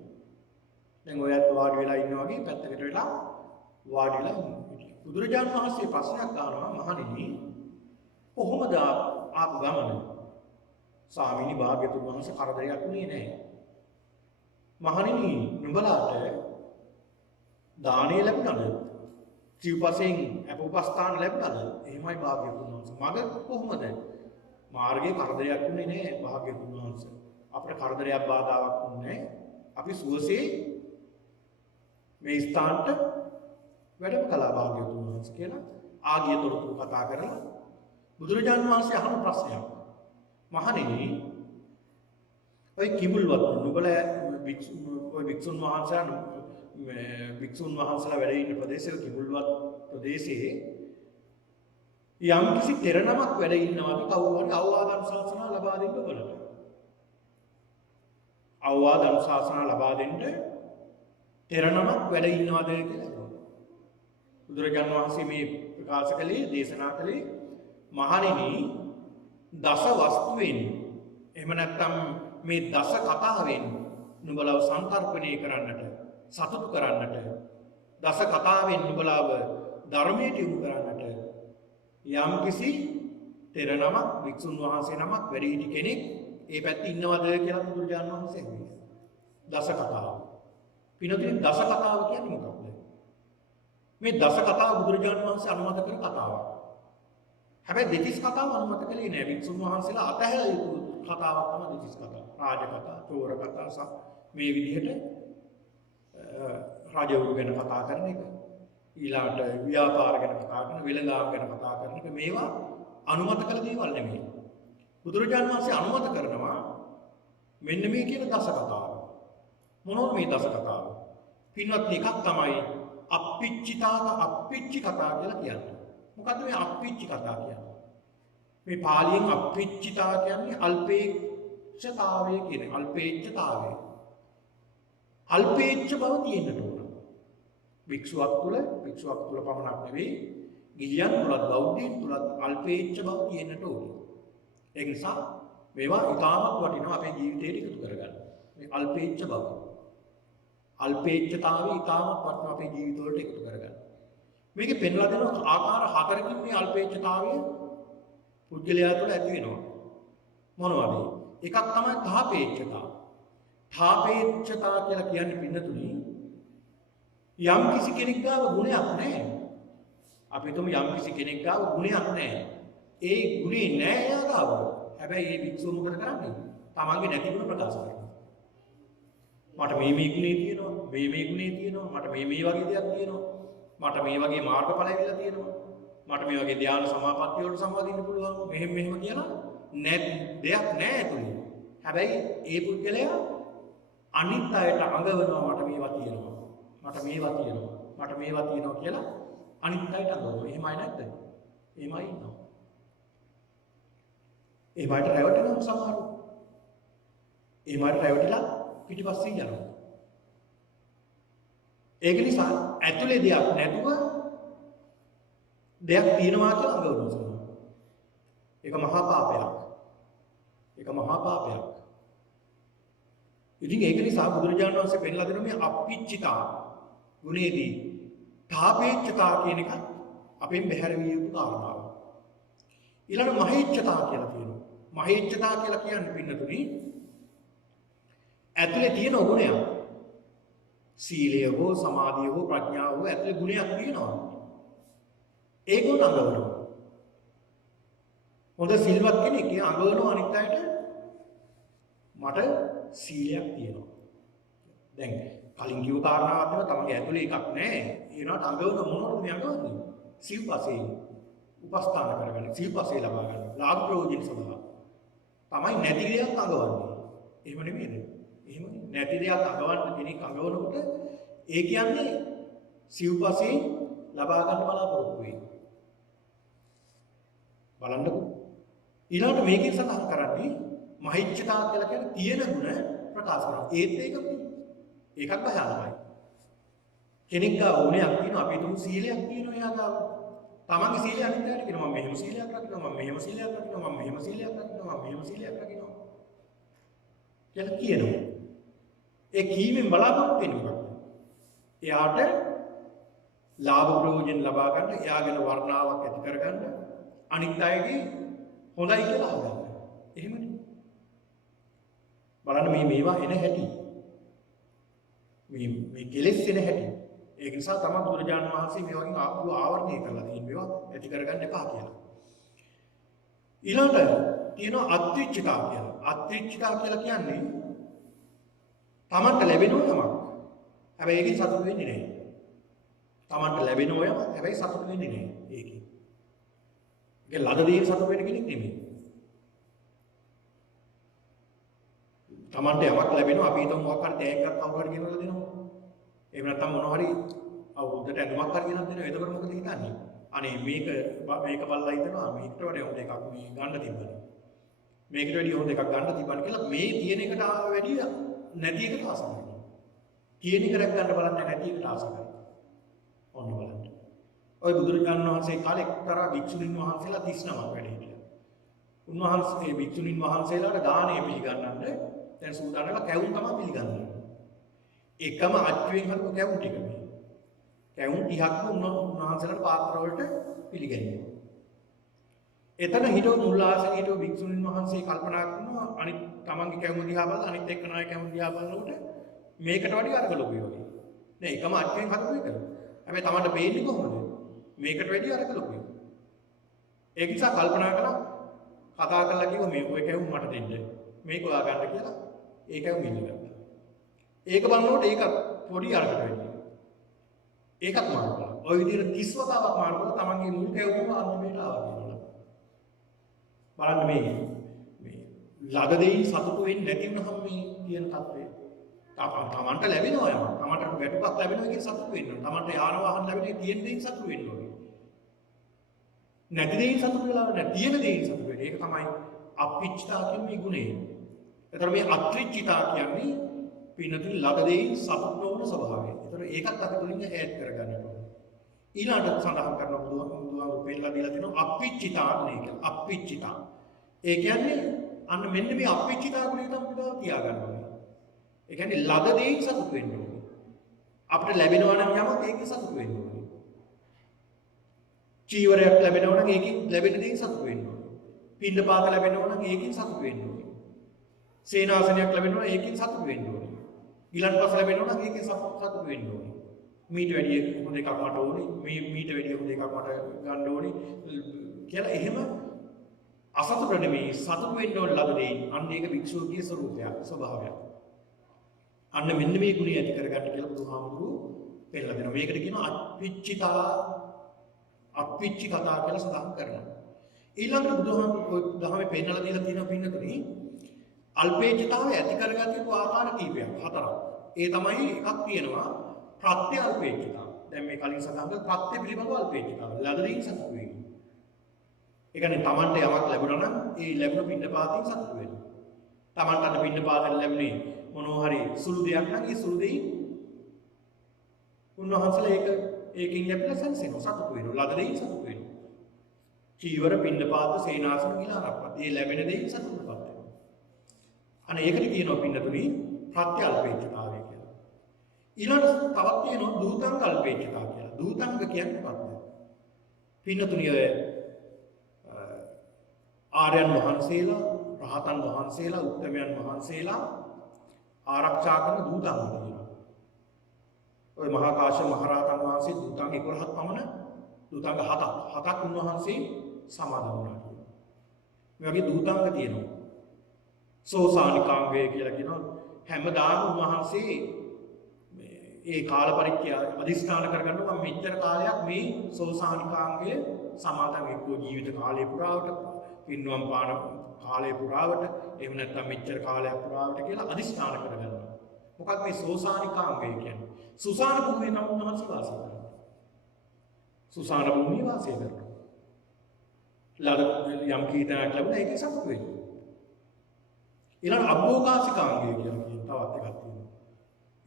දැන් ඔයත් වාඩි වෙලා ඉන්නා වගේ පැත්තකට වෙලා වාඩි වෙලා ඉන්නවා. බුදුරජාණන් වහන්සේ ප්‍රශ්නයක් අහනවා මහණෙනි කොහොමද ආපු ගමන? ස්වාමීනි භාග්‍යතුන් වහන්සේ කරදරයක් නේ නැහැ. මහණෙනි නුඹලාට දාණය ලැබුණාද? සිව්පසෙන් අපෝපස්ථාන ලැබුණාද? එහෙමයි භාග්‍යතුන් වහන්සේ. මග කොහොමද? මාර්ගයේ කරදරයක් නේ නැහැ භාග්‍යතුන් වහන්සේ. අපේ කරදරයක් බාධාවක් නෙන්නේ. අපි සුවසේ මේ ස්ථානට වැඩම කළා භාග්‍යවතුන් වහන්සේ කියලා ආගිය තොරතුරු කතා කරලා බුදුරජාණන් වහන්සේ අහන ප්‍රශ්නයක්. මහණෙනි ඔය කිඹුල්වත් නුඹලා ඔය වික්ෂුන් වහන්සේලා වැඩ ඉන්න ප්‍රදේශයේ කිඹුල්වත් ප්‍රදේශයේ යම් කිසි තෙර නමක් වැඩ ඉන්නවාද කවුරු හරි අවවාද අනුශාසනා ලබා දෙන්න බලන්න. අවවාද අනුශාසනා ලබා දෙන්න තෙර නමක් වැඩ ඉන්නවාද කියලා. බුදුරජාණන් වහන්සේ මේ ප්‍රකාශ කළේ දේශනා කළේ මහණෙනි දස වස්තුවෙන් එහෙම නැත්නම් මේ දස කතාවෙන් නුඹලව සංකල්පණය කරන්නට සතුටු කරන්නට දස කතාවෙන් නුඹලව ධර්මයට යොමු කරන්නට යම් කිසි තෙර නමක් වික්ෂුන් වහන්සේ නමක් වැඩිහිටි කෙනෙක් ඒ පැත්තේ ඉන්නවද කියලා බුදුරජාණන් වහන්සේ අහුවේ. දස කතාව. පිනතුනේ දස කතාව කියන්නේ මොකක්ද? මේ දස කතාව බුදුරජාණන් වහන්සේ අනුමත කර කතාවක්. හැබැයි දෙතිස් කතාව අනුමත කළේ නෑ. වික්ෂුන් වහන්සේලා අතහැරලා යුතු කතාවක් තමයි දෙතිස් කතාව. රාජ කතා, චෝර කතා මේ විදිහට රාජවරු ගැන කතා කරන එක. ඊළාට ව්‍යාපාර ගැන කතා කරන, වෙළඳාම් ගැන කතා කරන එක මේවා අනුමත කළ දේවල් නෙමෙයි. බුදුරජාණන් වහන්සේ අනුමත කරනවා මෙන්න මේ කියන දස කතාව. මොනවද මේ දස කතාව? පින්වත් එකක් තමයි අප්පිච්චි කතා කියලා කියන්නේ. මොකද්ද මේ අප්පිච්චි කතා කියන්නේ? මේ පාලියෙන් අප්පිච්චිතා කියන්නේ අල්පේච්ඡතාවය කියන්නේ. අල්පේච්ඡතාවය. අල්පේච්ඡ බව තියෙන්නට ඕන. වික්ෂුවක් තුල පමණක් නෙවෙයි ගිහියන් තුලත් බෞද්ධයන් තුලත් අල්පේච්ඡ බව තියෙන්නට ඕන. ඒ නිසා මේවා ඉතාමත් වටිනවා අපේ ජීවිතයට එකතු කරගන්න. මේ අල්පේච්ඡ බව. අල්පේච්ඡතාවය ඉතාමත් වටිනවා අපේ ජීවිතවලට එකතු කරගන්න. මේකේ පෙන්ලා දෙන ආකාර හතරකින් මේ අල්පේච්ඡතාවය පුද්ගලයා තුළ ඇති වෙනවා. මොනවද? එකක් තමයි තාපේච්ඡතාව. තාපේච්ඡතාව කියලා කියන්නේ පින්නතුනි යම් කිසි කෙනෙක් ගාව ගුණයක් නැහැ. අපි හිතමු යම් කිසි කෙනෙක් ගාව ගුණයක් නැහැ. ඒ ගුණේ නැහැ එයා ගාව. හැබැයි ඒ වික්ෂුව මොකද කරන්නේ? තමන්ගේ නැති ගුණ ප්‍රකාශ කරනවා. මට මේ ගුණේ තියෙනවා, මේ ගුණේ තියෙනවා, මට මේ වගේ දෙයක් තියෙනවා. මට මේ වගේ මාර්ගඵල ලැබිලා තියෙනවා. මට මේ වගේ ධ්‍යාන සමාපatti වලට සම්බන්ධ පුළුවන්. මෙහෙම කියලා දෙයක් නැහැ තුනේ. හැබැයි ඒ පුද්ගලයා අනිත් අයට අඟවනවා මට මේවා තියෙනවා. මට මේවා කියලා අනිත් අයට අඟවනවා. එහෙමයි නැද්ද? එහෙමයි ඉන්නවා. ඒ වයිට රැවටෙනවා සමහරව. ඒ වයිට රැවටිලා පිටිපස්සේ යනවා. ඒක නිසා ඇතුලේ දෙයක් නැතුව දෙයක් තියෙනවා කියලා අඟවනවා. ඒක මහා පාපයක්. ඉතින් ඒක නිසා බුදුරජාණන් වහන්සේ පෙන්ලා දෙන මේ අප්පිච්චිතා ගුණේදී තාපේච්ඡතා කියන එක අපෙන් බැහැර විය යුතු කාරණාවක්. ඊළඟ මහේච්ඡතා කියලා තියෙනවා. මහේච්ඡතා කියලා කියන්නේ පින්නතුනි ඇතුලේ තියෙන ගුණයක්. සීලය හෝ සමාධිය හෝ ප්‍රඥාව හෝ ඇතුලේ ගුණයක් තියෙනවා. ඒක උනඟවනවා. හොඳ සිල්වත් කෙනෙක් අඟවනවා අනිත් අයට මට සීලයක් තියෙනවා. දැන් කලින් කිව්ව කාරණාවක් තමයි තමන්ගේ ඇතුලේ එකක් නැහැ. ඒනට අඟවන මොනවද මේ අඟවන්නේ? සිව්පසේ උපස්ථාන කරගන්න, සිව්පසේ ලබා ගන්න. ලාභ ප්‍රයෝජන සඳහා තමයි නැති දෙයක් අඟවන්නේ. එහෙම නෙමෙයිද? එහෙමනේ. නැති දෙයක් අඟවන්න කෙනෙක් අඟවනකොට ඒ කියන්නේ සිව්පසේ ලබා ගන්න බලාපොරොත්තු වෙයි. බලන්නකෝ. ඊළඟට මේකෙන් සඳහන් කරන්නේ මහිච්ඡතා කියලා කියන්නේ තියෙන ගුණ ප්‍රකාශ කරනවා. ඒත් ඒකක් භයානකයි. කෙනෙක් ගාව ගුණයක් තියෙනවා අපි තුමු සීලයක් තියෙනවා එයා ගාව. තමන්ගේ සීලය අනිත් අයට කියනවා මම මෙහෙම සීලයක් රකින්නවා මම මෙහෙම සීලයක් රකින්නවා මම මෙහෙම සීලයක් රකින්නවා මම මෙහෙම සීලයක් රකින්නවා කියලා කියනවා. ඒ කීමෙන් බලාපොරොත්තු වෙන්නේ මොකක්ද? එයාට ලාභ ප්‍රයෝජන ලබා ගන්න, එයාගෙන වර්ණාවක් ඇති කරගන්න, අනිත් අයගේ හොඳයි කියලා අහගන්න. එහෙමනේ. බලන්න මේවා එන හැටි. මේ කෙලෙස් එන හැටි. ඒක නිසා තමයි බුදුරජාණන් වහන්සේ මේ වගේ ආවරණය කරලා තියෙන මේවා ඇති කරගන්න එපා කියලා. ඊළඟට තියෙනවා අත්‍රිච්ඡතා කියලා. අත්‍රිච්ඡතා කියලා කියන්නේ තමන්ට ලැබෙන යමක්. හැබැයි ඒකෙන් සතුටු වෙන්නේ නැහැ. තමන්ට ලැබෙන යමක් හැබැයි සතුටු වෙන්නේ නැහැ ඒකෙන්. ඒක ලද දෙයින් සතුටු වෙන කෙනෙක් නෙමෙයි. තමන්ට යමක් ලැබෙනවා අපි හිතමු මොකක් හරි තෑග්ගක් කවුරු හරි ගෙනල්ලා දෙනවා. එහෙම නැත්නම් මොනවා හරි අවුරුද්දට ඇඳුමක් හරි ගෙනත් දෙනවා. එතකොට මොකද හිතන්නේ? අනේ මේක බලලා හිතනවා මේකට වඩා හොඳ එකක් මේ ගන්න තිබ්බනේ. මේකට වැඩිය හොඳ එකක් ගන්න තිබ්බනේ කියලා මේ තියෙන එකට වැඩිය නැති එකට ආස කරනවා. තියෙන එක රැක් ගන්න බලන්නේ නැති එකට ආස කරනවා. ඔන්න බලන්න. ඔය බුදුරජාණන් වහන්සේ කාලේ එක්තරා භික්ෂුණීන් වහන්සේලා 39ක් වැඩ හිටියා. උන්වහන්සේ භික්ෂුණීන් වහන්සේලාට දානය පිළිගන්නන්න දැන් සූදානම්ලා කැවුම් තමයි පිළිගන්නේ. එකම අච්චුවෙන් හදපු කැවුම් ටික මේ. කැවුම් 30ක්ම උන්වහන්සේලාට පාත්‍ර වලට පිළිගන්නේ. එතන හිටව මුල් ආසනේ හිටව භික්ෂුණීන් වහන්සේ කල්පනා කරනවා අනිත් තමන්ගේ කැවුම දිහා බලලා අනිත් එක්කනාගේ කැවුම දිහා බලනකොට මේකට වඩා අරක ලොකුයි වගේ. නෑ එකම අච්චුවෙන් හදපු එක. හැබැයි තමන්ට පේන්නේ කොහොමද? මේකට වැඩිය අරක ලොකුයි. ඒක නිසා කල්පනා කළා කතා කරලා කිව්වා මේ ඔය කැවුම් මට දෙන්න. මේක ඔයා ගන්න කියලා ඒ කැවුම් ඉල්ලගත්තා. ඒක බලනකොට ඒක පොඩි අරකට වැඩියි. ඒකත් මාරු කළා. ඔය විදිහට 30 වතාවක් මාරු කළා තමන්ගේ මුල් කැවුම අන්තිමට ආවා කියලා. බලන්න මේ ළඟ දෙයින් සතුටු වෙන්නේ නැති වුණාම මේ කියන තත්ත්වය. තමන්ට ලැබෙනවා යම. තමන්ට වැටුපක් ලැබෙනවා කියන සතුටු වෙන්න ඕන. තමන්ට යාන වාහන ලැබෙන්නේ තියෙන දෙයින් සතුටු වෙන්න ඕනේ. නැති දෙයින් සතුටු වෙලා නැහැ. තියෙන දෙයින් සතුටු වෙන්න. ඒක තමයි අප්පිච්චිතා කියන මේ ගුණය. ඒතර මේ අත්‍රිච්චිතා කියන්නේ පින්නතුන් ළඟ දෙයින් සතුටු නොවන ස්වභාවය. ඒතර ඒකත් අපි තුලින් ඈඩ් කරගන්න ඕනේ. ඊළඟට සඳහන් කරන බුදුහාමුදුරුවෝ පෙන්නලා දීලා තියෙනවා අප්පිච්චිතා නේ. අප්පිච්චිතා. ඒ කියන්නේ අන්න මෙන්න මේ අප්පිච්චිතා ගුණය තමයි පුතාව තියාගන්න ඕනේ. ඒ කියන්නේ ළඟ දෙයින් සතුටු වෙන්න ඕනේ. අපිට ලැබෙනවා නම් යමක් ඒකෙන් සතුටු වෙන්න ඕනේ. චීවරයක් ලැබෙනවා නම් ඒකෙන් ලැබෙන දෙයින් සතුටු වෙන්න ඕනේ. පින්ඩපාත ලැබෙනවා නම් ඒකෙන් සතුටු වෙන්න ඕනේ. සේනාසනයක් ලැබෙනවා ඒකෙන් සතුටු වෙන්න ඕනේ. ගිලන්පස ලැබෙනවා නම් ඒකෙන් සතුටු වෙන්න ඕනේ. මීට වැඩිය හොඳ එකක් මට ඕනේ. මීට වැඩිය හොඳ එකක් මට ගන්න ඕනේ කියලා එහෙම අසතුට නෙමෙයි සතුටු වෙන්න ඕන ළඟ දෙයින්. අන්න ඒක භික්ෂුවගේ ස්වરૂපයක් ස්වභාවයක්. අන්න මෙන්න මේ ගුණය ඇති කරගන්න කියලා බුදුහාමුදුරුවෝ පෙන්නලා දෙනවා. මේකට කියනවා අප්පිච්චි කතා කියලා සඳහන් කරනවා. ඊළඟට බුදුහාමුදුරුවෝ දහමේ පෙන්නලා දීලා තියෙනවා පින්නතුනි අල්පේච්ඡතාවය ඇති කරගන්න යුතු ආකාර කීපයක් හතරක්. ඒ තමයි එකක් තියෙනවා ප්‍රත්‍ය අල්පේච්ඡතාව. දැන් මේ කලින් සඳහන් කළ ප්‍රත්‍ය පිළිබඳව අල්පේච්ඡතාව. ළඟදීන් සතුටු වීම. ඒ කියන්නේ Tamanට යමක් ලැබුණා නම් ඒ ලැබුණ පින්නපාතයෙන් සතුටු වෙනවා. Tamanට අද පින්නපාතයෙන් ලැබුණේ මොනවා හරි සුළු දෙයක් නම් ඒ සුළු දෙයින් උන්වහන්සේලා ඒකෙන් යැපිලා සංසෙනවා සතුටු වෙනවා. ළඟදීන් සතුටු වෙනවා. චීවර පින්නපාත සේනාසන ගිලාරප්පත්. ඒ ලැබෙන දෙයින් සතුටුපත් වෙනවා. අනේ ඒකට කියනවා පින්නතුනි ප්‍රත්‍ය අල්පේච්ඡතාවය කියලා. ඊළඟට තවත් තියෙනවා දූතංග අල්පේච්ඡතාව කියලා. දූතංග කියන්නේ මොකක්ද? පින්නතුනි ඔය ආර්යයන් වහන්සේලා, රහතන් වහන්සේලා, උත්තමයන් වහන්සේලා ආරක්ෂා කරන දූතංග තියෙනවා. ඔය මහා කාශ්‍යප මහ රහතන් වහන්සේ දූතංග 11ක් පමණ දූතංග 7ක් උන්වහන්සේ සමාදන් වුණා කියනවා. මේ වගේ දූතංග තියෙනවා. සෝසානිකාංගය කියලා කියනවා. හැමදාම උන්වහන්සේ ඒ කාල පරිච්ඡය අදිස්ථාන කරගන්නවා මම මෙච්චර කාලයක් මේ සෝසානිකාංගය සමාදන් එක්කෝ ජීවිත කාලය පුරාවට පින්වම් පාන කාලය පුරාවට එහෙම නැත්නම් මෙච්චර කාලයක් පුරාවට කියලා අදිස්ථාන කරගන්නවා. මොකක්ද මේ සෝසානිකාංගය කියන්නේ? සුසාන භූමියේ නම් උන්වහන්සේ වාසය කරනවා. සුසාන භූමියේ වාසය කරනවා. යම් කීතනක් ලැබුණා ඒකේ සතුටු වෙනවා. ඊළඟ අභෝගාසිකාංගය කියලා කියන තවත් එකක් තියෙනවා.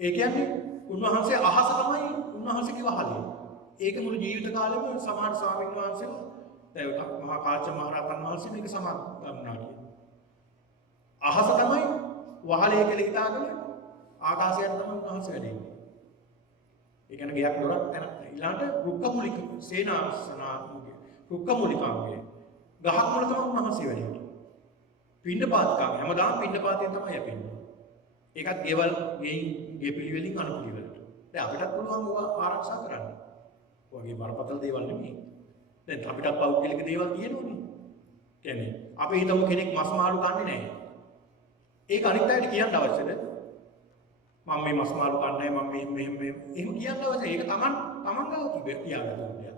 ඒ කියන්නේ උන්වහන්සේ අහස තමයි උන්වහන්සේගේ වහලේ. ඒක මුළු ජීවිත කාලෙම සමහර ස්වාමීන් වහන්සේලා දැන් මහා කාශ්‍යප මහ රහතන් වහන්සේ මේක සමාදන් වුණා කියනවා. අහස තමයි වහලේ කියලා හිතාගෙන ආකාශයට තමයි උන්වහන්සේ වැඩ ඉන්නේ. ඒ කියන්නේ ගයක් දොරක් තැන ඊළාට රුක්කමුලික සේනාසනාංගය රුක්කමුලිකාංගය ගහක් මුල තමයි උන්වහන්සේ වැඩ ඉන්නේ. පින්නපාතකම් හැමදාම පින්නපාතයෙන් තමයි යපින්නේ. ඒකත් ගෙවල් ගේ පිළිවෙලින් අනුපිළිවෙලට. දැන් අපිටත් පුළුවන් ඕවා ආරක්ෂා කරන්න. ඔයගේ බරපතල දේවල් නෙමෙයි. දැන් අපිටත් පෞද්ගලික දේවල් තියෙනවනේ. කියන්නේ අපි හිතමු කෙනෙක් මස් මාළු කන්නේ නැහැ. ඒක අනිත් අයට කියන්න අවශ්‍යද? මම මේ මස් මාළු කන්නේ නැහැ මම මෙහෙම එහෙම කියන්න අවශ්‍යයි. ඒක තමන් ගාව කියාගන්න දෙයක්.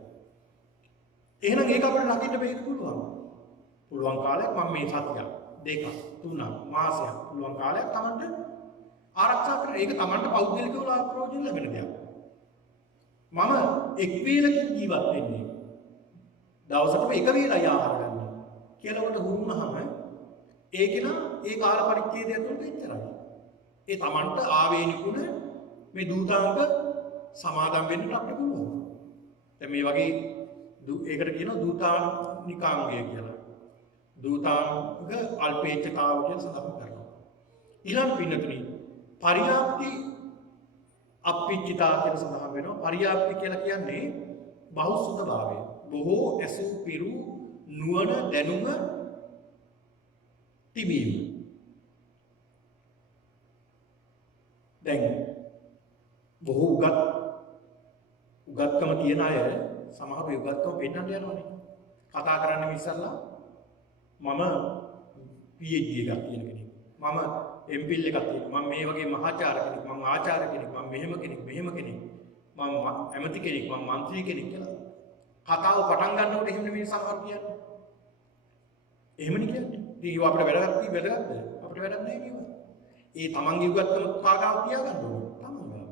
එහෙනම් ඒක අපිට ලකින්න බැරි පුළුවන්. පුළුවන් කාලයක් මම මේ සත්‍යයක් දෙකක් තුනක් මාසයක් පුළුවන් කාලයක් තමන්ට ආරක්ෂා කරන. ඒක තමන්ට පෞද්ගලිකව ප්‍රයෝජන ලැබෙන දෙයක්. මම එක් වේලකින් ජීවත් වෙන්නේ. දවසටම එක වේලයි ආහාර ගන්න. කියලා කොට හුරුනහම ඒකේන ඒ කාල පරිච්ඡේදය ඇතුළත එච්චරයි. ඒ තමන්ට ආවේනිකුණ මේ දූතාංග සමාදම් වෙන්න අපිට පුළුවන්. දැන් මේ වගේ ඒකට කියනවා දූතානිකාංගය කියලා. දූතාංග අල්පේච්ඡතාව කියලා සඳහන් කරනවා. ඊළඟ පින්නතුනි පරියාප්ති අප්පිච්චිතා කියලා සඳහන් වෙනවා. පරියාප්ති කියලා කියන්නේ බහුසුතභාවය. බොහෝ ඇසු පිරු නුවණ දැනුම තිබීම. දැන් බොහෝ උගත්කම තියන අය සමහර උගත්කම පෙන්නන්න යනවානේ. කතා කරන්න ඉස්සල්ලා මම PhD එකක් තියෙන කෙනෙක්. මම MPhil එකක් තියෙනවා. මම මේ වගේ මහාචාර්ය කෙනෙක්. මම ආචාර්ය කෙනෙක්. මම මෙහෙම කෙනෙක්. මම ඇමති කෙනෙක්. මම മന്ത്രി කෙනෙක් කියලා. කතාව පටන් ගන්නකොට එහෙම නෙමෙයි සමහර කියන්නේ. එහෙමනේ කියන්නේ. ඉතින් ඒව අපිට වැදගත් අපිට වැදගත් නැහැ මේවා. ඒ තමන්ගේ උගත්කම කාගාව තියාගන්න ඕනේ. තමන්ගාව.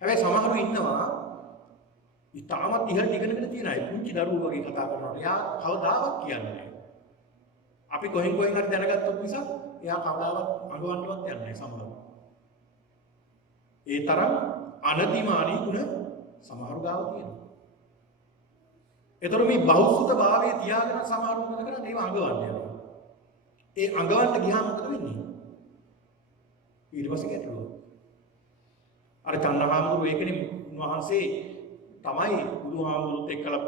හැබැයි සමහරු ඉන්නවා ඉතාමත් ඉහළ ඉගෙනගෙන තියෙන අය පුංචි දරුවෝ වගේ කතා කරනකොට එයා කවදාවත් කියන්නේ නැහැ. අපි කොහෙන් හරි දැනගත්තොත් නිසා එයා කවදාවත් අඟවන්නවත් යන්නේ නැහැ සමහරව. ඒ තරම් අනතිමානී ගුණ සමහරු ගාව තියෙනවා. ඒතර මේ බෞද්ධ භාවයේ තියාගෙන සමහරු මොකද කරන්නේ? ඒව අඟවන්න යනවා. ඒ අඟවන්න ගියාම මොකද වෙන්නේ? ඊට පස්සේ ගැටලුව. අර චන්නහාමුදුරුවෝ ඒකනේ උන්වහන්සේ තමයි බුදුහාමුදුරුවොත් එක්කලා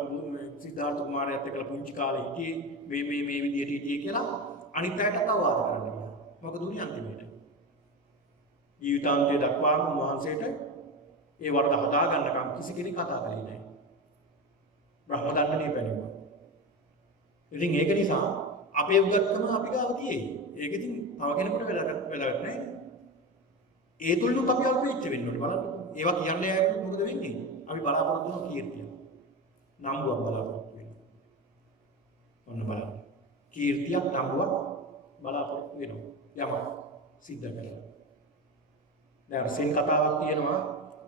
සිද්ධාර්ථ කුමාරයාත් එක්කලා පුංචි කාලේ හිටියේ මේ විදියට හිටියේ කියලා අනිත් අයටත් අවවාද කරන්න ගියා. මොකද උනේ අන්තිමේට? ජීවිතාන්තය දක්වාම උන්වහන්සේට ඒ වරද හදා ගන්නකම් කිසි කෙනෙක් කතා කරේ නැහැ. බ්‍රහ්ම දණ්ඩනේ පැනෙවුවා. ඉතින් ඒක නිසා අපේ උගත්කම අපි ගාව තියෙයි. ඒක ඉතින් තව කෙනෙකුට වෙලකට නැහැ. ඒ තුලිනුත් අපි අල්පෙච්ච වෙන්න ඕනේ බලන්න. ඒවා කියන්නේ ආයෙත් මොකද වෙන්නේ? අපි බලාපොරොත්තු වෙන කීර්තිය. නම්බුවක් බලාපොරොත්තු වෙනවා. ඔන්න බලන්න. කීර්තියක් නම්බුවක් බලාපොරොත්තු වෙනවා. යමක් සිද්ධ කරලා. දැන් සෙන් කතාවක් තියෙනවා.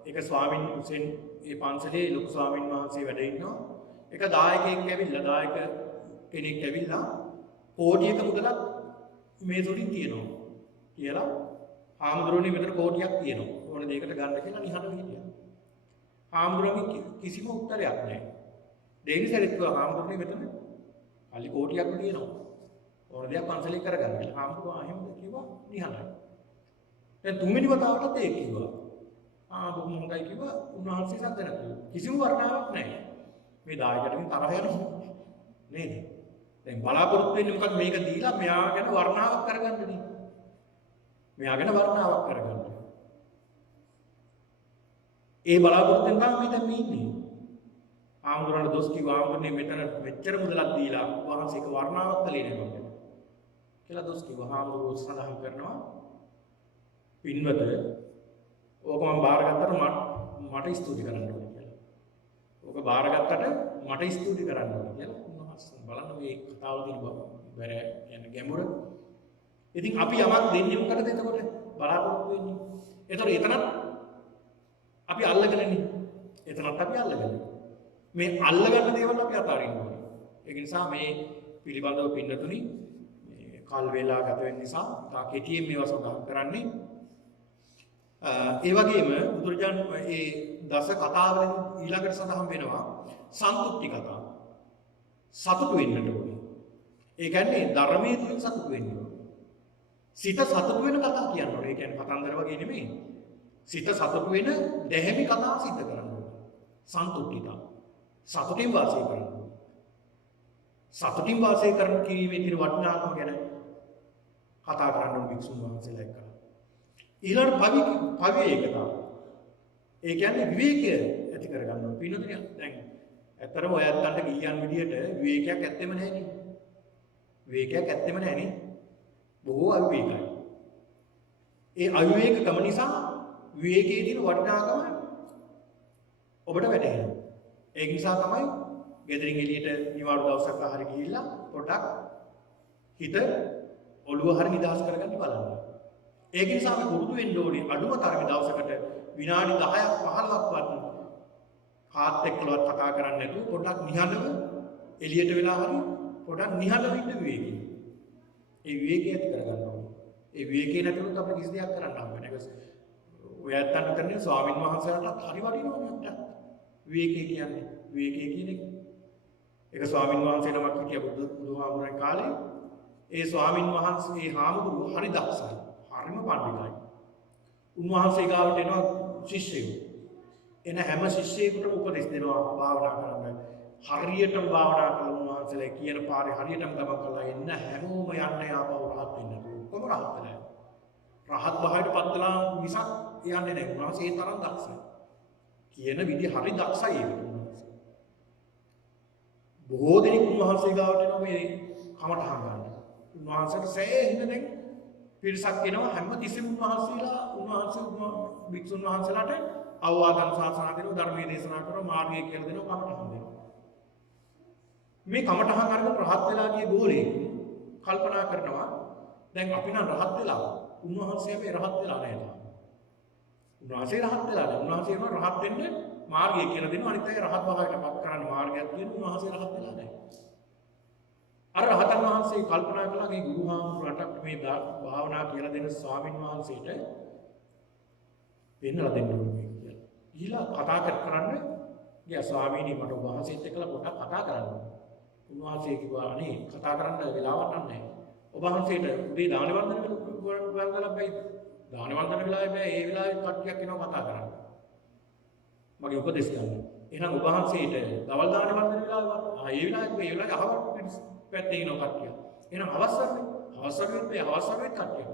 ඒක ස්වාමීන් වහන්සේ ඒ පන්සලේ ලොකු ස්වාමීන් වහන්සේ වැඩ ඉන්නවා. එක දායකයෙක් දායක කෙනෙක් ඇවිල්ලා කෝටියක මුදලක් මේ තුලින් තියෙනවා කියලා ආම්දුරෝනේ මෙතන කෝටියක් තියෙනවා. ඕන දෙයකට ගන්න කියලා නිහඬව හිටියා. ආම්දුරෝගේ කිසිම උත්තරයක් නැහැ. දෙයින් සැරිත්ව ආම්දුරෝනේ මෙතන අලි කෝටියක් තියෙනවා. ඕන දෙයක් පන්සලේ කරගන්න කියලා. ආම්දුරෝ එහෙම කිව්වා නිහඬයි. දැන් තුන්වෙනි වතාවටත් ඒක කිව්වා. බොහොම හොඳයි කිව්වා. උන්වහන්සේ සද්ද නැතුව. කිසිම වර්ණාවක් නැහැ. මේ දායකයන්ගෙන් තරහ යනවා නේද? දැන් බලාපොරොත්තු වෙන්නේ මොකද මේක දීලා මෙයා ගැන වර්ණාවක් කරගන්නනේ. මෙයා ගැන වර්ණාවක් කරගන්න. ඒ බලාපොරොත්තුෙන් තමයි දැන් මේ ඉන්නේ. ආමුදුරණ දොස් කිව්වා ආමුදුරනේ මෙතන මෙච්චර මුදලක් දීලා වහන්සේක වර්ණාවක් කළේ නෑ මම. කියලා දොස් කිව්වා. ආමුදුරෝ සඳහන් කරනවා පින්වත ඕක මම බාරගත්තට මට ස්තුති කරන්න ඕනේ කියලා. ඕක බාරගත්තට මට ස්තුති කරන්න ඕනේ කියලා උන්වහන්සේ බලන්න මේ කතාව දින බර යන ගැඹුර. ඉතින් අපි යමක් දෙන්නේ මොකටද එතකොට බලාපොරොත්තු වෙන්නේ. ඒතකොට එතනත් අපි අල්ලගෙනනේ. එතනත් අපි අල්ලගෙන. මේ අල්ලගන්න දේවල් අපි අතාරින්න ඕනේ. ඒක නිසා මේ පිළිබඳව පින්නතුනි මේ කල් වේලා ගත වෙන නිසා තා කෙටියෙන් මේවා සඳහන් කරන්නේ. ඒ වගේම බුදුරජාණන් මේ දස කතාවලින් ඊළඟට සඳහන් වෙනවා සන්තුට්ටි කතාව. සතුටු වෙන්නට ඕනේ. ඒ කියන්නේ ධර්මයේ තුලින් සතුටු වෙන්න ඕනේ. සිත සතුටු වෙන කතා කියන්න ඕනේ. ඒ කියන්නේ කතන්දර වගේ නෙමෙයි. සිත සතුටු වෙන දැහැමි කතා සිද්ධ කරන්න ඕනේ. සන්තුට්ඨිතා. සතුටින් වාසය කරන්න ඕනේ. සතුටින් වාසය කරන කිරීමේ තියෙන වටිනාකම ගැන කතා කරන්න ඕනේ භික්ෂුන් වහන්සේලා එක්ක. ඊළඟ පවිවේකතාව. ඒ කියන්නේ විවේකය ඇති කරගන්න ඕනේ. පින්නතුණිය දැන් ඇත්තටම ඔය අත්තන්ට ගියන් විදියට විවේකයක් ඇත්තෙම නැහැ නේ. විවේකයක් ඇත්තෙම නැහැ නේ. බොහෝ අවිවේකයි. ඒ අවිවේකකම නිසා විවේකයේ තියෙන වටිනාකම ඔබට වැටහෙනවා. ඒක නිසා තමයි ගෙදරින් එළියට නිවාඩු දවසක් හරි ගිහිල්ලා පොඩක් හිත ඔළුව හරි නිදහස් කරගන්න බලන්න. ඒක නිසා අපි පුරුදු වෙන්න ඕනේ අඩුම තරමේ දවසකට විනාඩි 10ක් 15ක්වත් කාත් එක්කලවත් කතා කරන්නේ නැතුව පොඩ්ඩක් නිහඬව එළියට වෙලා හරි පොඩ්ඩක් නිහඬව ඉන්න විවේකී. ඒ විවේකී ඇති කරගන්න ඕනේ. ඒ විවේකී නැතුනොත් අපිට කිසි දෙයක් කරන්න හම්බ වෙන්නේ නැහැ. ඔය ඇත්තන්ට කරන්නේ ස්වාමින් වහන්සේලාට හරි වටිනවා නේද? විවේකී කියන්නේ විවේකී කියන එක. ඒක ස්වාමින් වහන්සේ නමක් හිටිය බුදුහාමුදුරන් කාලේ ඒ ස්වාමින් වහන්සේ ඒ හාමුදුරුවෝ හරි දක්ෂයි. හරිම පඬිතුයි. උන්වහන්සේ ගාවට එනවා ශිෂ්‍යයෝ. එන හැම ශිෂ්‍යයෙකුටම උපදෙස් දෙනවා භාවනා කරන්න. හරියටම භාවනා කරන උන්වහන්සේලා කියන පාරේ හරියටම ගමන් කරලා එන්න හැමෝම යන්න යාපව රහත් වෙන්න. කොහොම රහත් වෙලා? රහත් භාවයට පත්ලා මිසක් යන්නේ නැහැ. උන්වහන්සේ ඒ තරම් දක්ෂයි. කියන විදිහ හරි දක්ෂයි ඒකට උන්වහන්සේ. බොහෝ දෙනෙක් උන්වහන්සේ ගාවට එනවා මේ කමටහන් ගන්න. උන්වහන්සේට සෑහෙන දැන් පිරිසක් එනවා හැම තිස්සෙම උන්වහන්සේ භික්ෂුන් වහන්සේලාට අවවාදන් ශාසනා දෙනවා ධර්මයේ දේශනා කරනවා මාර්ගය කියලා දෙනවා කමටහන් දෙනවා. මේ කමටහන් අරගෙන රහත් වෙලා ගිය ගෝලේ කල්පනා කරනවා දැන් අපි නම් රහත් වෙලා උන්වහන්සේ මේ රහත් වෙලා නැහැ. උන්වහන්සේ රහත් වෙලා නැහැ. උන්වහන්සේම රහත් වෙන්න මාර්ගය කියලා දෙනවා අනිත් අය රහත් භාවයට පත් කරන්න මාර්ගයක් තියෙන උන්වහන්සේ රහත් වෙලා නැහැ. අර රහතන් වහන්සේ කල්පනා කළා මේ ගුරුහාමුදුරට මේ භාවනා කියලා දෙන ස්වාමින් වහන්සේට වෙන්නලා දෙන්න ඕනේ කියලා. ඊළා කතා කරන්න ගියා ස්වාමීනි මට ඔබ වහන්සේත් එක්කලා පොඩ්ඩක් කතා කරන්න. උන්වහන්සේ කිව්වා අනේ කතා කරන්න වෙලාවක් නැහැ. ඔබ වහන්සේට උදේ දාන වන්දන බැයි. දාන වන්දන වෙලාවේ බෑ ඒ වෙලාවේ කට්ටියක් එනවා කතා කරන්න. මගේ උපදෙස් ගන්න. එහෙනම් ඔබ වහන්සේට දවල් දාන වන්දන වෙලාව ඒ වෙලාවේ අහවල් පැත්තේ ඉනවා කට්ටිය. එහෙනම් අවසරෙත් කට්ටිය.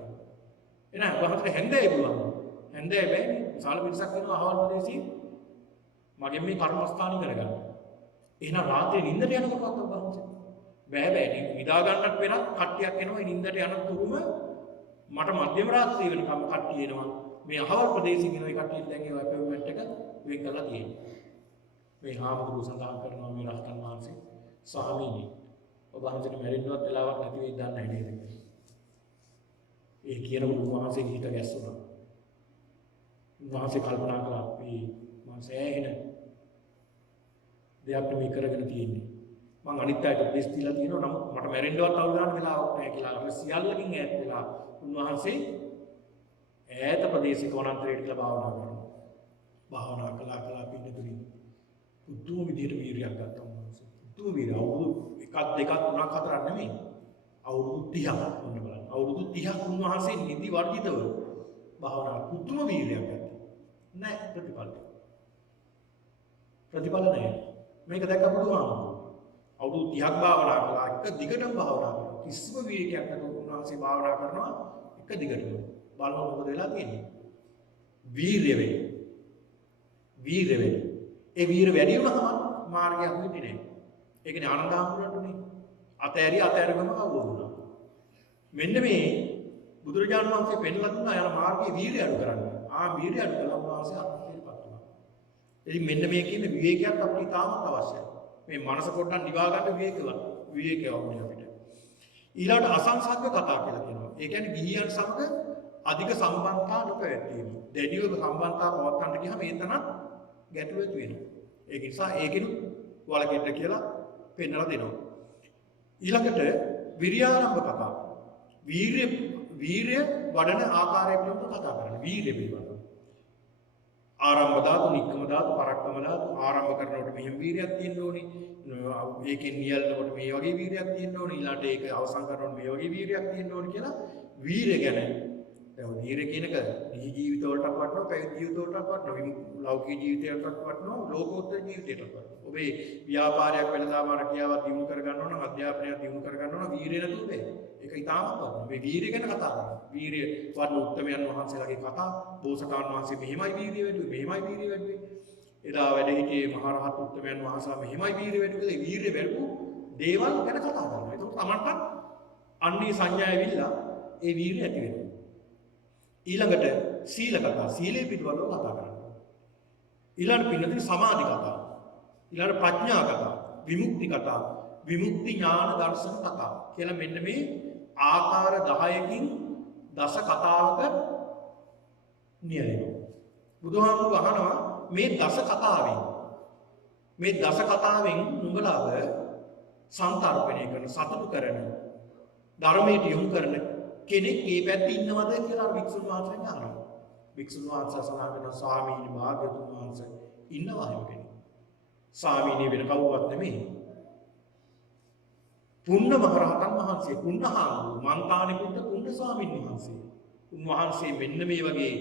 එහෙනම් ඔබ වහන්සේට හැන්දෑවේ පුළුවන්. හැන්දෑවේ බෑනේ. විශාල පිරිසක් ඉන්නවා අහවල් ප්‍රදේශයේ. මගේ මේ කර්මස්ථාන ඉගෙන ගන්න. එහෙනම් රාත්‍රියේ නිින්දට යනකොටවත් ඔබ වහන්සේ බෑ නිදා ගන්නත් වෙනත් කට්ටියක් එනවා. ඒ නිින්දට යන තුරුම මට මධ්‍යම රාත්‍රිය වෙනකම් කට්ටිය එනවා. මේ අහවල් ප්‍රදේශින් එන ඒ කට්ටියට දැන් ඒ අපොයින්ට්මන්ට් එක වෙන් කරලා තියෙනවා. මේ හාමුදුරුවෝ සඳහන් කරනවා මේ රහතන් වහන්සේ ස්වාමීනි ඔබ වහන්සේට මැරෙන්නවත් වෙලාවක් නැති වෙයි දන්නේ නැහැ නේද? ඒ කියනකොට උන්වහන්සේ හිත ගැස්සුණා. උන්වහන්සේ කල්පනා කළා මේ මම සෑහෙන දෙයක් මේ කරගෙන තියෙන්නේ. මම අනිත් අයට උපදෙස් දීලා තියෙනවා නමුත් මට මැරෙන්නවත් අවුල් වෙලාවක් නැහැ කියලා. අපි සියල්ලකින් ඈත් වෙලා උන්වහන්සේ ඈත ප්‍රදේශයක වනාන්තරයට කියලා භාවනා කරනවා. භාවනා කළා පින්නතුනි පුදුම විදියට වීරියක් ගත්තා උන්වහන්සේ. පුදුම වීරිය අවුරුදු 1 2 3 4 නෙමෙයි. අවුරුදු 30ක් වුණ බලන්න. අවුරුදු 30ක් උන්වහන්සේ නිදි වර්ජිතව භාවනා පුදුම වීරියක් ගත්තා. නැහැ ප්‍රතිඵල නැහැ. මේක දැක්ක බුදුහාමුදුරුවෝ. අවුරුදු 30ක් භාවනා කළා එක දිගටම භාවනා කරනවා. කිසිම වීරියක් නැතුව උන්වහන්සේ භාවනා කරනවා එක දිගටම. බලන්න මොකද වෙලා තියෙන්නේ? වීරිය වෙයි. ඒ වීර වැඩි වුණාම මාර්ගයක් වෙන්නේ නැහැ. ඒ කියන්නේ ආනන්ද හාමුදුරුවන්ටනේ අතෑරගම අවබෝධ වුණා. මෙන්න මේ බුදුරජාණන් වහන්සේ පෙන්ලා දුන්නා යන මාර්ගයේ වීරිය අඩු කරන්න. වීරිය අඩු කළා වාසේ අත්‍යවශ්‍යපත් වුණා. ඉතින් මෙන්න මේ කියන්නේ විවේකයක් අපිට ඉතාමත් අවශ්‍යයි. මේ මනස පොඩ්ඩක් නිවා ගන්න විවේකයක් වුණේ අපිට. ඊළඟට අසංසග්ග කතා කියලා කියනවා. ඒ කියන්නේ ගිහියන් සමග අධික සම්බන්ධතා නොපැවැත්වීම. දැඩිව සම්බන්ධතා පවත්වන්න ගියාම ඒ තනත් ගැටලු ඇති වෙනවා. ඒක නිසා ඒකිනු වලකින්න කියලා පෙන්වලා දෙනවා. ඊළඟට විරියාරම්භ කතා. වීරිය වඩන ආකාරය පිළිබඳව කතා කරන්නේ. වීරිය පිළිබඳව. ආරම්භ ධාතු, නික්කම ධාතු, පරක්කම ධාතු ආරම්භ කරනකොට මෙහෙම වීරියක් තියෙන්න ඕනේ. ඒකෙන් නියල්නකොට මේ වගේ වීරියක් තියෙන්න ඕනේ. ඊළාට ඒක අවසන් කරනකොට මේ වගේ වීරියක් තියෙන්න ඕනේ කියලා වීරිය ගැන දැන් වීරිය කියන එක නිහි ජීවිත වලටත් වටනවා, පැවිදි ජීවිත වලටත් වටනවා, ලෞකික ජීවිතයටත් වටනවා, ලෝකෝත්තර ජීවිතයටත් වටනවා. ඔබේ ව්‍යාපාරයක් වෙනදාම රැකියාවක් දියුණු කර ගන්න ඕන නම්, අධ්‍යාපනයක් දියුණු කර ගන්න ඕන නම් වීරිය නැතුව බෑ. ඒක ඉතාමත් වටිනවා. මේ වීරිය ගැන කතා කරනවා. වීරිය වඩන උත්තමයන් වහන්සේලාගේ කතා, බෝසතාණන් වහන්සේ මෙහිමයි වීරිය වැඩුවේ, මෙහිමයි වීරිය වැඩුවේ. එදා වැඩ සිටියේ මහරහත් උත්තමයන් වහන්සේලා මෙහිමයි වීරිය වැඩුවේ කියලා වීරිය වැඩපු දේවල් ගැන කතා කරනවා. ඒක තමන්ට අන්නේ සංඥා ඇවිල්ලා ඒ වීරිය ඇති වෙනවා. ඊළඟට සීල කතා, සීලේ පිටවල කතා කරනවා. ඊළඟ පින්නදී සමාධි කතා. ඊළඟ ප්‍රඥා කතා, විමුක්ති කතා, විමුක්ති ඥාන දර්ශන කතා කියලා මෙන්න මේ ආකාර 10කින් දස කතාවක නියැලෙනවා. බුදුහාමුදුරුවෝ අහනවා මේ දස කතාවෙන් නුඹලාව සංතරපණය කරන සතුටු කරන ධර්මයට යොමු කරන කෙනෙක් ඒ පැත්තේ ඉන්නවද කියලා වික්ෂුන් වහන්සේගෙන් අහනවා. වික්ෂුන් වහන්සේ සඳහන් කරන ස්වාමීනි භාග්‍යවතුන් වහන්සේ ඉන්නවා එහෙම කෙනෙක්. ස්වාමීනි වෙන කවුරුවත් නෙමෙයි. පුන්න මහරහතන් වහන්සේ පුන්නහාමුදුරුවෝ මන්තානිකුත් පුන්න ස්වාමීන් වහන්සේ. උන්වහන්සේ මෙන්න මේ වගේ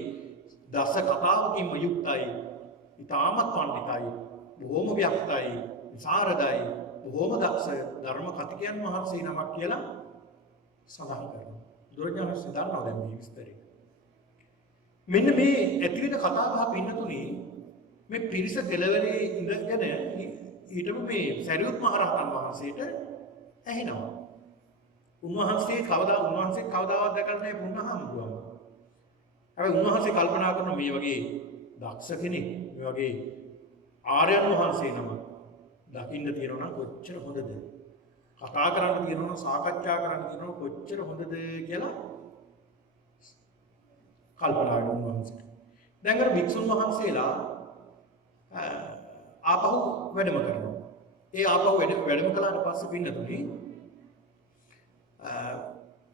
දස කතාවකින්ම යුක්තයි. ඊටමත් පඬිතයි, බොහොම ව්‍යක්තයි, විසරදයි, බොහොම දක්ෂ ධර්ම කතිකයන් වහන්සේ නමක් කියලා සඳහන් කරනවා. බුදුරජාණන් වහන්සේ දන්නවා දැන් මේ විස්තරය. මෙන්න මේ ඇති වෙන කතා බහ පින්නතුනේ මේ පිරිස කෙලවරේ ඉඳගෙන ඊටම මේ සරියුත් මහ රහතන් වහන්සේට ඇහෙනවා. උන්වහන්සේ කවදාවත් දැකලා නැහැ පුන්නහාමුදුරුවෝ. හැබැයි උන්වහන්සේ කල්පනා කරන මේ වගේ දක්ෂ කෙනෙක්, මේ වගේ ආර්යයන් වහන්සේ නම දකින්න තියෙනවා නම් කොච්චර හොඳද? කතා කරන්න තියෙනවා නම් සාකච්ඡා කරන්න තියෙනවා කොච්චර හොඳද කියලා කල්පනා කරන උන්වහන්සේ. දැන් අර භික්ෂුන් වහන්සේලා ආපහු වැඩම කරනවා. ඒ ආපහු වැඩම කළාට පස්සේ පින්නතුනේ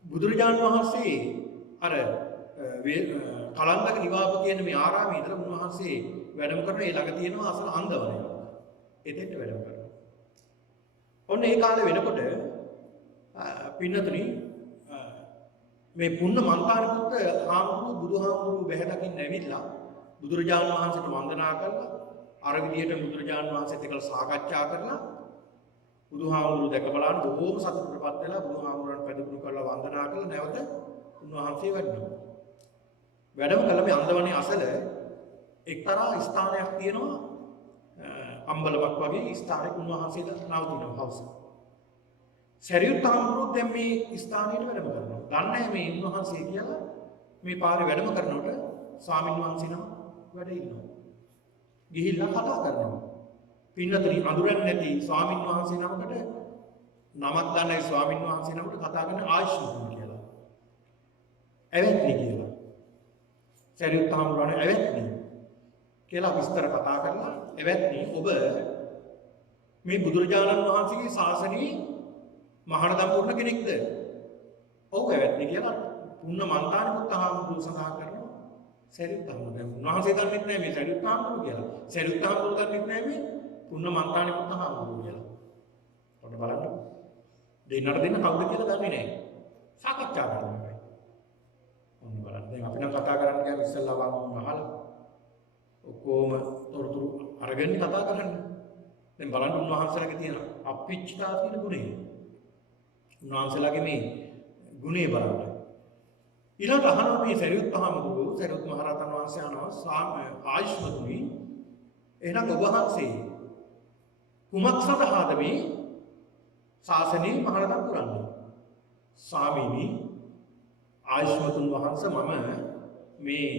බුදුරජාණන් වහන්සේ අර කලන්දක නිවාප කියන මේ ආරාමයේ ඉඳලා උන්වහන්සේ වැඩම කරන ඒ ළඟ තියෙනවා අසල අන්දවනය. එතෙන්ට වැඩම කරනවා. ඔන්න ඒ කාලේ වෙනකොට පින්නතුනි මේ පුන්න මන්තාරිපුත්ත හාමුදුරුවෝ බුදුහාමුදුරුවෝ බැහැ දකින්න ඇවිල්ලා බුදුරජාණන් වහන්සේට වන්දනා කරලා අර විදියට බුදුරජාණන් වහන්සේත් එක්ක සාකච්ඡා කරලා බුදුහාමුදුරුවෝ දැක බලන බොහෝම සතුටටපත් වෙලා බුදුහාමුදුරන් පැදුණු කරලා වන්දනා කරලා නැවත උන්වහන්සේ වැඩනවා. වැඩම කළ මේ අන්දවනේ අසල එක්තරා ස්ථානයක් තියෙනවා අම්බලමක් වගේ ස්ථානයක උන්වහන්සේ නවතිනවා හවස. සරියුත් හාමුදුරුවෝ දැන් මේ ස්ථානයට වැඩම කරනවා. දන්නේ මේ උන්වහන්සේ කියලා මේ පාරේ වැඩම කරනකොට ස්වාමීන් වහන්සේ නම වැඩ ඉන්නවා. ගිහිල්ලා කතා කරනවා. පින්නතුනි අඳුරන්නේ නැති ස්වාමීන් වහන්සේ නමකට නමක් දන්නේ ස්වාමීන් වහන්සේ නමකට කතා කරන ආයුෂ්මතුන් කියලා. ඇවැත්නි කියලා. සරියුත් හාමුදුරුවෝ ඇවැත්නි කියලා විස්තර කතා කරලා එවැත්නි ඔබ මේ බුදුරජාණන් වහන්සේගේ ශාසනයේ මහානදම් පුරන කෙනෙක්ද? ඔව් එවැත්නි කියලා පුන්න මන්තානිපුත්ත හාමුදුරුවෝ සඳහන් කරනවා. සරියුත් හාමුදුරුවෝ උන්වහන්සේ දන්නේ නැහැ මේ සරියුත් හාමුදුරුවෝ කියලා. සරියුත් හාමුදුරුවෝ දන්නේ නැහැ මේ පුන්න මන්තානිපුත්ත හාමුදුරුවෝ කියලා. ඔන්න බලන්න. දෙන්නට දෙන්න කවුද කියලා දන්නේ නැහැ. සාකච්ඡා කරනවා. ඔන්න බලන්න. දැන් අපි නම් කතා කරන්න ගියාම ඉස්සෙල්ලා වම් අහලා ඔක්කොම තොරතුරු අරගෙන කතා කරන්න. දැන් බලන්න උන්වහන්සේලාගේ තියෙන අපිච්චතා කියන ගුණය. උන්වහන්සේලාගේ මේ ගුණය බලන්න. ඊළඟ අහනවා මේ සරියුත් මහමුදුරෝ සරියුත් මහ රහතන් වහන්සේ අහනවා ආයුෂ්මතුනි එහෙනම් ඔබ වහන්සේ කුමක් සඳහාද මේ ශාසනයේ මහානදම් පුරන්නේ? ස්වාමීනි ආයුෂ්මතුන් වහන්සේ මම මේ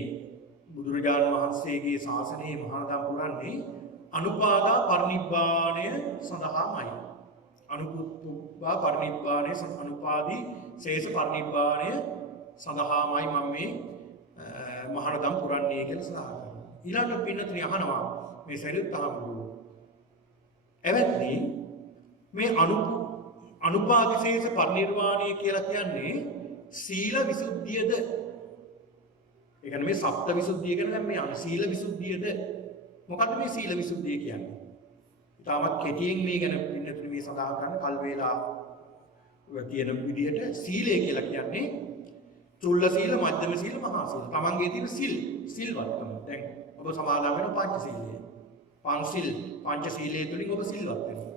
බුදුරජාණන් වහන්සේගේ ශාසනයේ මහානදම් පුරන්නේ අනුපාදා පරිනිබ්බාණය සඳහාමයි. අනුපුප්පා පරිනිබ්බාණය අනුපාදී ශේෂ පරිනිබ්බාණය සඳහාමයි මම මේ මහානදම් පුරන්නේ කියලා සඳහන් කරනවා. ඊළඟ පින්නතුනි අහනවා මේ සරියුත් හාමුදුරුවෝ එවැත්නි මේ අනුපාදිශේෂ පරිනිර්වාණය කියලා කියන්නේ සීල විසුද්ධියද? ඒ කියන්නේ මේ සප්ත විසුද්ධිය කියන දැන් මේ සීල විසුද්ධියද? මොකද්ද මේ සීල විසුද්ධිය කියන්නේ? ඊටමත් කෙටියෙන් මේ ගැන පින්නතුනි මේ සඳහන් කරන කල් වේලා තියෙන විදිහට සීලය කියලා කියන්නේ චුල්ල සීල, මධ්‍යම සීල, මහා සීල. තමන්ගේ තියෙන සිල්වත්කම. දැන් ඔබ සමාදන් වෙන පංචශීලය. පංචශීලයේ තුලින් ඔබ සිල්වත් වෙනවා.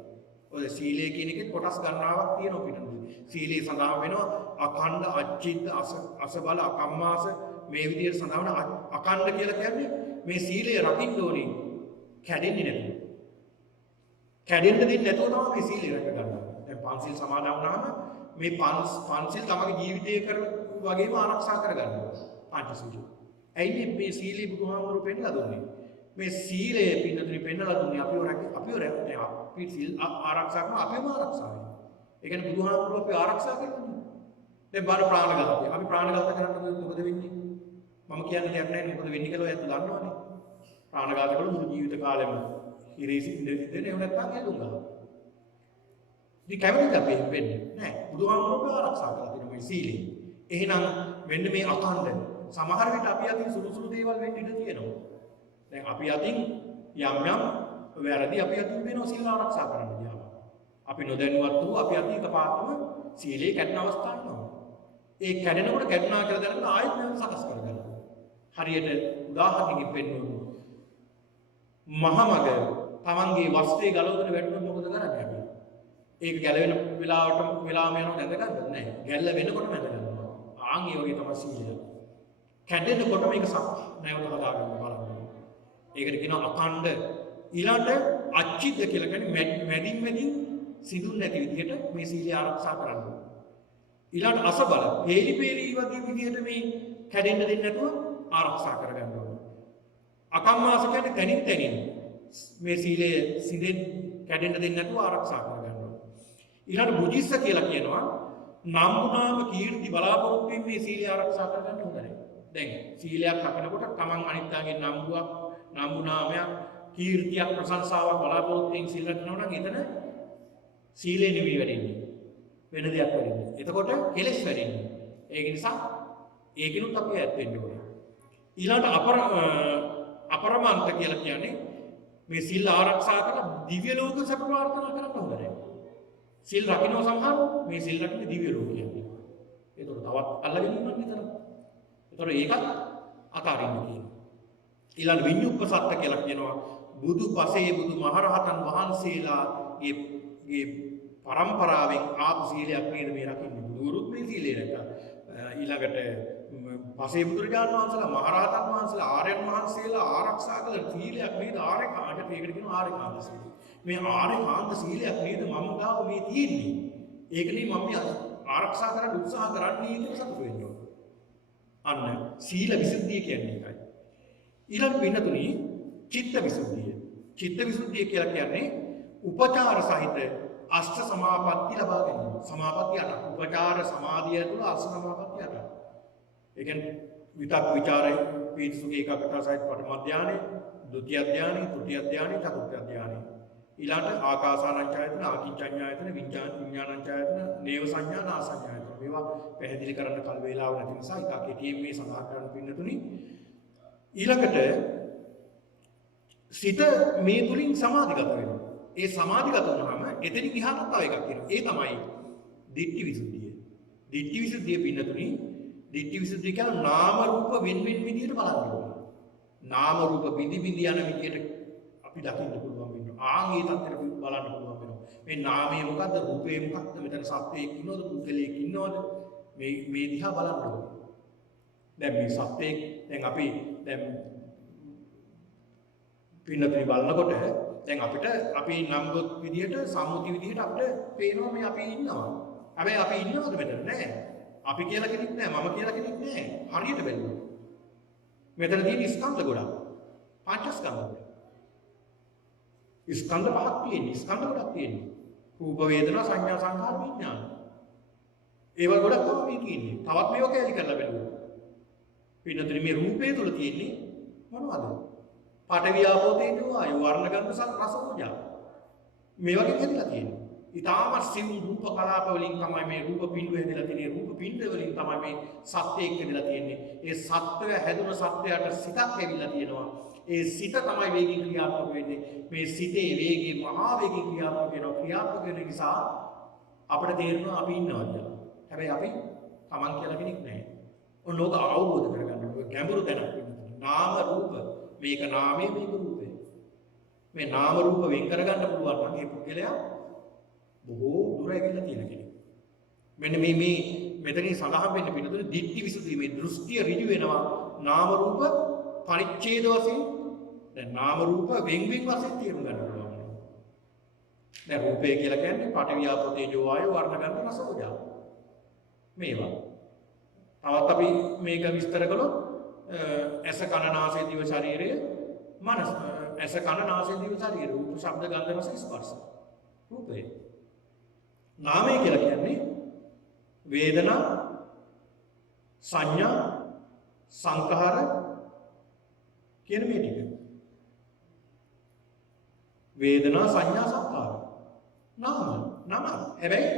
ඔය සීලය කියන එකේ කොටස් ගණනාවක් තියෙනවා පිටුනේ. සීලේ සඳහන් වෙනවා අඛණ්ඩ, අච්චිත්ත, අසබල, අකම්මාස මේ විදිහට සඳහන් වෙන අඛණ්ඩ කියලා කියන්නේ මේ සීලය රකින්න ඕනේ කැඩෙන්නේ නැතුව. කැඩෙන්න දෙන්නේ නැතුව තමයි මේ සීලය රැක ගන්න. දැන් පංචශීල සමාදන් වුණාම මේ පංචශීල තමගේ ජීවිතේ කර වගේම ආරක්ෂා කරගන්නවා පංචශීල. ඇයි මේ සීලී බුදුහාමුදුරුවෝ පෙන්නලා දුන්නේ? මේ සීලය පින්නතුනි පෙන්නලා දුන්නේ අපිව රැකේ අපි සීල් ආරක්ෂා කරන අපිම ආරක්ෂා වෙනවා. ඒ කියන්නේ බුදුහාමුදුරුවෝ අපි ආරක්ෂා කරනවා. දැන් බාර ප්‍රාණඝාතය. අපි ප්‍රාණඝාත කරන්න මොකද වෙන්නේ? මම කියන්න දෙයක් නැහැ මොකද වෙන්නේ කියලා ඔයත් දන්නවනේ. ප්‍රාණඝාත කළොත් මුළු ජීවිත කාලෙම ඉරේසි ඉඳින්නේ එහෙම නැත්නම් එළුම් ගහනවා. ඉතින් කැමතිද අපි වෙන්නේ? නෑ. බුදුහාමුදුරුවෝ ආරක්ෂා කරලා තියෙන මේ සීලය. එහෙනම් මෙන්න මේ අඛණ්ඩ සමහර විට අපි අතින් සුළු සුළු දේවල් වෙන්න ඉඩ තියෙනවා. දැන් අපි අතින් යම් වැරදි අපි අතින් වෙනවා සීල ආරක්ෂා කරන්න ගියාම. අපි නොදැනුවත් වූ අපි අතින් එකපාරටම සීලේ කැඩෙන අවස්ථාවක් වෙනවා. ඒ කැඩෙනකොට කැඩුනා කියලා දැනගෙන ආයෙත් මේක සකස් කරගන්නවා. හරියට උදාහරණකින් පෙන්නනවා. මහමග තමන්ගේ වස්ත්‍රය ගලවගෙන වැටුනොත් මොකද කරන්නේ අපි? ඒක ගැලවෙන වෙලාවම යනවා නැද ගන්නද නැහැ. ගැල්ල වෙනකොටම නැද ගන්නවා. ආන් ඒ වගේ තමයි සීලය. කැඩෙනකොට මේක නැවත හදා ගන්න බලන්න. ඒකට කියනවා අඛණ්ඩ. ඊළඟට අච්චිද්ද කියලා කියන්නේ මැදින් සිදුන් නැති විදිහට මේ සීලය ආරක්ෂා කරන්න. ඊළඟට අසබල. හේලි වගේ විදිහට මේ කැඩෙන්න දෙන්නේ නැතුව ආරක්ෂා කරගන්න ඕනේ. අකම්මාස කියන්නේ තනින් මේ සීලය සිඳෙන් කැඩෙන්න දෙන්නේ නැතුව ආරක්ෂා කරගන්න ඕනේ. ඊළඟට බුද්ධිස්ස කියලා කියනවා නම්බුනාම කීර්ති බලාපොරොත්තු වෙන්නේ මේ සීලය ආරක්ෂා කරගන්න හොඳ නැහැ. දැන් සීලයක් රකිනකොට තමන් අනිත්‍යයෙන් නම්බු නාමයක් කීර්තියක් ප්‍රශංසාවක් බලාපොරොත්තු වෙන සීල රකින්නවා නම් එතන සීලේ නෙවෙයි වැඩෙන්නේ. වෙන දෙයක් වෙන්නේ. එතකොට කෙලෙස් වැඩෙන්නේ. ඒක නිසා ඒකිනුත් අපි ඈත් වෙන්න ඕනේ. ඊළඟට අපරමන්ත කියලා කියන්නේ මේ සීල් ආරක්ෂා කරලා දිව්‍ය ලෝක සැප ප්‍රාර්ථනා කරන්න හොඳ නැහැ. සීල් රකින්න සමහර මේ සීල් රකින්න දිව්‍ය ලෝකයක්. ඒක තවත් අල්ලගෙන ඉන්නත් නේද? ඒතර ඒකත් අතාරින්න කියනවා. ඊළඟ විඤ්ඤුප්පසත්ත කියලා කියනවා බුදු පසේ බුදු මහරහතන් වහන්සේලාගේ පරම්පරාවෙන් ආපු සීලයක් නේද මේ රකින්නේ. බුදුරුත් මේ සීලය රැකලා ඊළඟට පසේ බුදුරජාණන් වහන්සේලා මහරහතන් වහන්සේලා ආර්යයන් වහන්සේලා ආරක්ෂා කළ සීලයක් නේද ආර්යකාන්ත. ඒකට කියනවා ආර්යකාන්ත සීලය. මේ ආර්යකාන්ත සීලයක් නේද මම ගාව මේ තියෙන්නේ. ඒකනේ මම ආරක්ෂා කරන්න උත්සාහ කරන්නේ කියලා සතුටු වෙන්න ඕන. අන්න සීල විසුද්ධිය කියන්නේ ඒකයි. ඊළඟ පින්නතුනි චිත්ත විසුද්ධිය. චිත්ත විසුද්ධිය කියලා කියන්නේ උපචාර සහිත අෂ්ට සමාපatti ලබා ගැනීම. සමාපatti 8ක්. උපචාර සමාධිය තුළ අෂ්ට සමාපatti 8ක්. ඒ කියන්නේ විතක් විචාරය පීතිසුඛ ඒකාග්‍රතාව සහිත පඨම ධානය, ဒုတိ ධානය, තෘතිය ධානය, චතුර්ථ ධානය. ඊළඟට ආකාසානංචායතන, ආකින්චඤ්ඤායතන, විඥානංචායතන, නේව සංඥා, නා සංඥායතන. මේවා පැහැදිලි කරන්න කල් වේලාව නැති නිසා එක කෙටියෙන් මේ සඳහන් කරන්න පින්නතුනි. ඊළඟට සිත මේ තුලින් සමාධිගත වෙනවා. ඒ සමාධිගත වුණාම එතනින් එහාට තව එකක් තියෙනවා. ඒ තමයි දිට්ඨි විසුද්ධිය. දිට්ඨි විසුද්ධිය පින්නතුනි, දිට්ඨි විසුද්ධිය කියන්නේ නාම රූප වෙන විදිහට බලන්න ඕනේ. නාම රූප බිඳි යන විදිහට අපි දකින්න පුළුවන් වෙනවා. ආන් ඒ තත්ත්වෙට බලන්න පුළුවන් වෙනවා. මේ නාමය මොකද්ද? රූපේ මොකක්ද? මෙතන සත්‍යයක් ඉන්නවද? පුද්ගලයෙක් ඉන්නවද? මේ දිහා බලන්න ඕනේ. දැන් මේ සත්‍යයක් දැන් අපි දැන් පින්නතුනි බලනකොට දැන් අපිට අපි නම් ගොත් විදිහට සම්මුති විදිහට අපිට පේනවා මේ අපි ඉන්නවා. හැබැයි අපි ඉන්නවද මෙතන? නැහැ. අපි කියලා කෙනෙක් නැහැ. මම කියලා කෙනෙක් නැහැ. හරියට බැලුවොත්. මෙතන තියෙන ස්කන්ධ ගොඩක්. පංචස්කන්ධ ගොඩක්. ස්කන්ධ පහක් තියෙනවා. ස්කන්ධ ගොඩක් තියෙනවා. රූප වේදනා සංඥා සංඛාර විඥාන. ඒවා ගොඩක් තමයි තියෙන්නේ. තවත් මේක කැලි කරලා බලමු. පින්නතුනි මේ රූපේ තුල තියෙන්නේ මොනවද? පඨවි ආපෝ තේජෝ ආයෝ වර්ණ ගන්ධ රස ඕජා. මේ වගේ හැදලා තියෙනවා. ඊටාම සිවුම් රූප කලාප වලින් තමයි මේ රූප පින්ඩු හැදලා තියෙන්නේ. රූප පින්ඩ වලින් තමයි මේ සත්‍යයක් හැදලා තියෙන්නේ. ඒ සත්‍යය හැදුන සත්‍යයට සිතක් ඇවිල්ලා තියෙනවා. ඒ සිත තමයි වේගින් ක්‍රියාත්මක වෙන්නේ. මේ සිතේ වේගය මහා වේගින් ක්‍රියාත්මක වෙනවා. ක්‍රියාත්මක වෙන නිසා අපිට තේරෙනවා අපි ඉන්නවා කියලා. හැබැයි අපි Taman කියලා කෙනෙක් නැහැ. ඔන්න ඕක අවබෝධ කරගන්න ඕනේ. ගැඹුරු දැනක් වෙනවා. නාම රූප මේක නාමයේ මේක රූපේ. මේ නාම රූප වෙන් කරගන්න පුළුවන් නම් මේ පුද්ගලයා බොහෝ දුර ඇවිල්ලා තියෙන කෙනෙක්. මෙන්න මේ මෙතනින් සඳහන් වෙන්න පිටුතුනේ දිට්ඨි විසුද්ධිය මේ දෘෂ්ටිය ඍජු වෙනවා. නාම රූප පරිච්ඡේද වශයෙන් දැන් නාම රූප වෙන් වශයෙන් තේරුම් ගන්න පුළුවන්. දැන් රූපය කියලා කියන්නේ පඨවි ආපෝ තේජෝ වායෝ වර්ණ ගන්ධ රස ඕජා. මේවා. තවත් අපි මේක විස්තර කළොත් ඇස කන නාසය දිව ශරීරය මනස. ඇස කන නාසය දිව ශරීරය රූප ශබ්ද ගන්ධ රස ස්පර්ශ. රූපය. නාමය කියලා කියන්නේ වේදනා සංඥා සංඛාර කියන මේ ටික. වේදනා සංඥා සංඛාර නම හැබැයි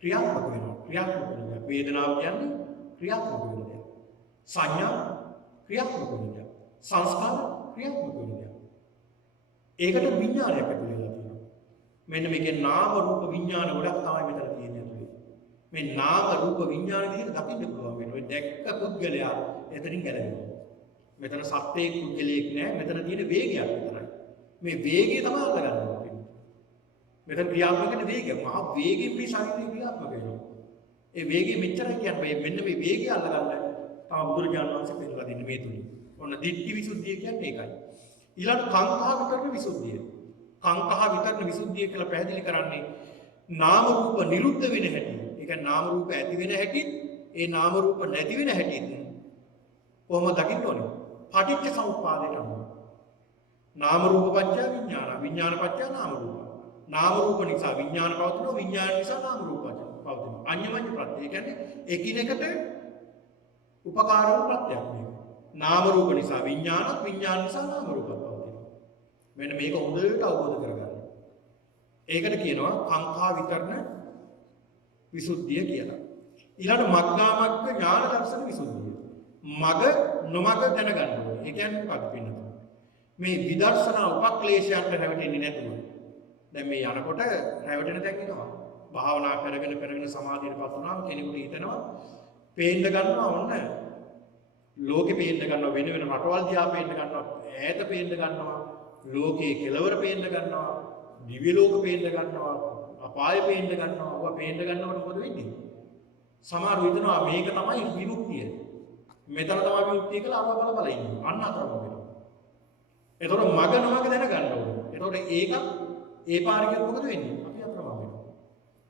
ක්‍රියාත්මක වෙනවා. වේදනාව කියන්නේ ක්‍රියාත්මක වෙන දෙයක්. සංඥා ක්‍රියාත්මක වෙන දෙයක්. සංස්කාර ක්‍රියාත්මක වෙන දෙයක්. ඒකට විඥානයක් ඇතුළේ වෙලා තියෙනවා. මෙන්න මේකේ නාම රූප විඥාන ගොඩක් තමයි මෙතන තියෙන්නේ ඇතුළේ. මේ නාම රූප විඥාන විදිහට දකින්න පුළුවන් වෙනවා. මේ දැක්ක පුද්ගලයා එතනින් ගැලවෙනවා. මෙතන සත්‍යයේ පුද්ගලයෙක් නෑ. මෙතන තියෙන වේගයක් විතරයි. මේ වේගය තමයි අල්ලගන්න ඕනේ. මෙතන ක්‍රියාත්මක වෙන වේගය. මහා වේගයෙන් මේ ශරීරය ක්‍රියාත්මක වෙනවා. ඒ වේගය මෙච්චරයි කියන්නේ. මෙන්න මේ වේගය අල්ලගන්න තමයි බුදුරජාණන් වහන්සේ පෙන්නලා දෙන්නේ මේ තුලින්. ඔන්න දිට්ඨි විසුද්ධිය කියන්නේ ඒකයි. ඊළඟ කාංකහ විතරන විසුද්ධිය. කාංකහ විතරන විසුද්ධිය කියලා පැහැදිලි කරන්නේ නාම රූප නිරුද්ධ වෙන හැටි. ඒ කියන්නේ නාම රූප ඇති වෙන හැටි, ඒ නාම රූප නැති වෙන හැටි කොහොම දකින්න ඕනේ? පටිච්ච සමුප්පාදයට අනුව. නාම රූප පත්‍ය විඥාන, විඥාන පත්‍ය නාම රූප. නාම රූප නිසා විඥාන පවතිනවා, විඥාන නිසා නාම රූප පවතිනවා. අඤ්ඤමඤ්ඤ ප්‍රත්‍ය. ඒ කියන්නේ එකිනෙකට උපකාර වූ ප්‍රත්‍යක් මේක. නාම රූප නිසා විඥානත්, විඥාන නිසා නාම රූපත් පවතිනවා. මෙන්න මේක හොඳට අවබෝධ කරගන්න. ඒකට කියනවා කාංකා විතරන විසුද්ධිය කියලා. ඊළඟ මග්ගාමග්ග ඥාන දර්ශන විසුද්ධිය. මග නොමග දැනගන්න ඕනේ. ඒ කියන්නේ මොකක්ද පින්නත? මේ විදර්ශනා උපක්ලේශයන්ට රැවටෙන්නේ නැතුව. දැන් මේ යනකොට රැවටෙන තැන් එනවා. භාවනා කරගෙන සමාධියටපත් වුණාම කෙනෙකුට හිතෙනවා පේන්න ගන්නවා ඔන්න ලෝකෙ පේන්න ගන්නවා වෙන රටවල් දිහා පේන්න ගන්නවා ඈත පේන්න ගන්නවා ලෝකේ කෙලවර පේන්න ගන්නවා දිව්‍ය ලෝක පේන්න ගන්නවා අපාය පේන්න ගන්නවා ඔවා පේන්න ගන්නකොට මොකද වෙන්නේ සමහරව හිතනවා මේක තමයි විමුක්තිය මෙතන තමයි විමුක්තිය කියලා අරව බල ඉන්නවා අන්න අතරම වෙනවා එතකොට මග නොමග දැනගන්න ඕනේ එතකොට ඒකත් ඒ පාරේ මොකද වෙන්නේ අපි අතරම වෙනවා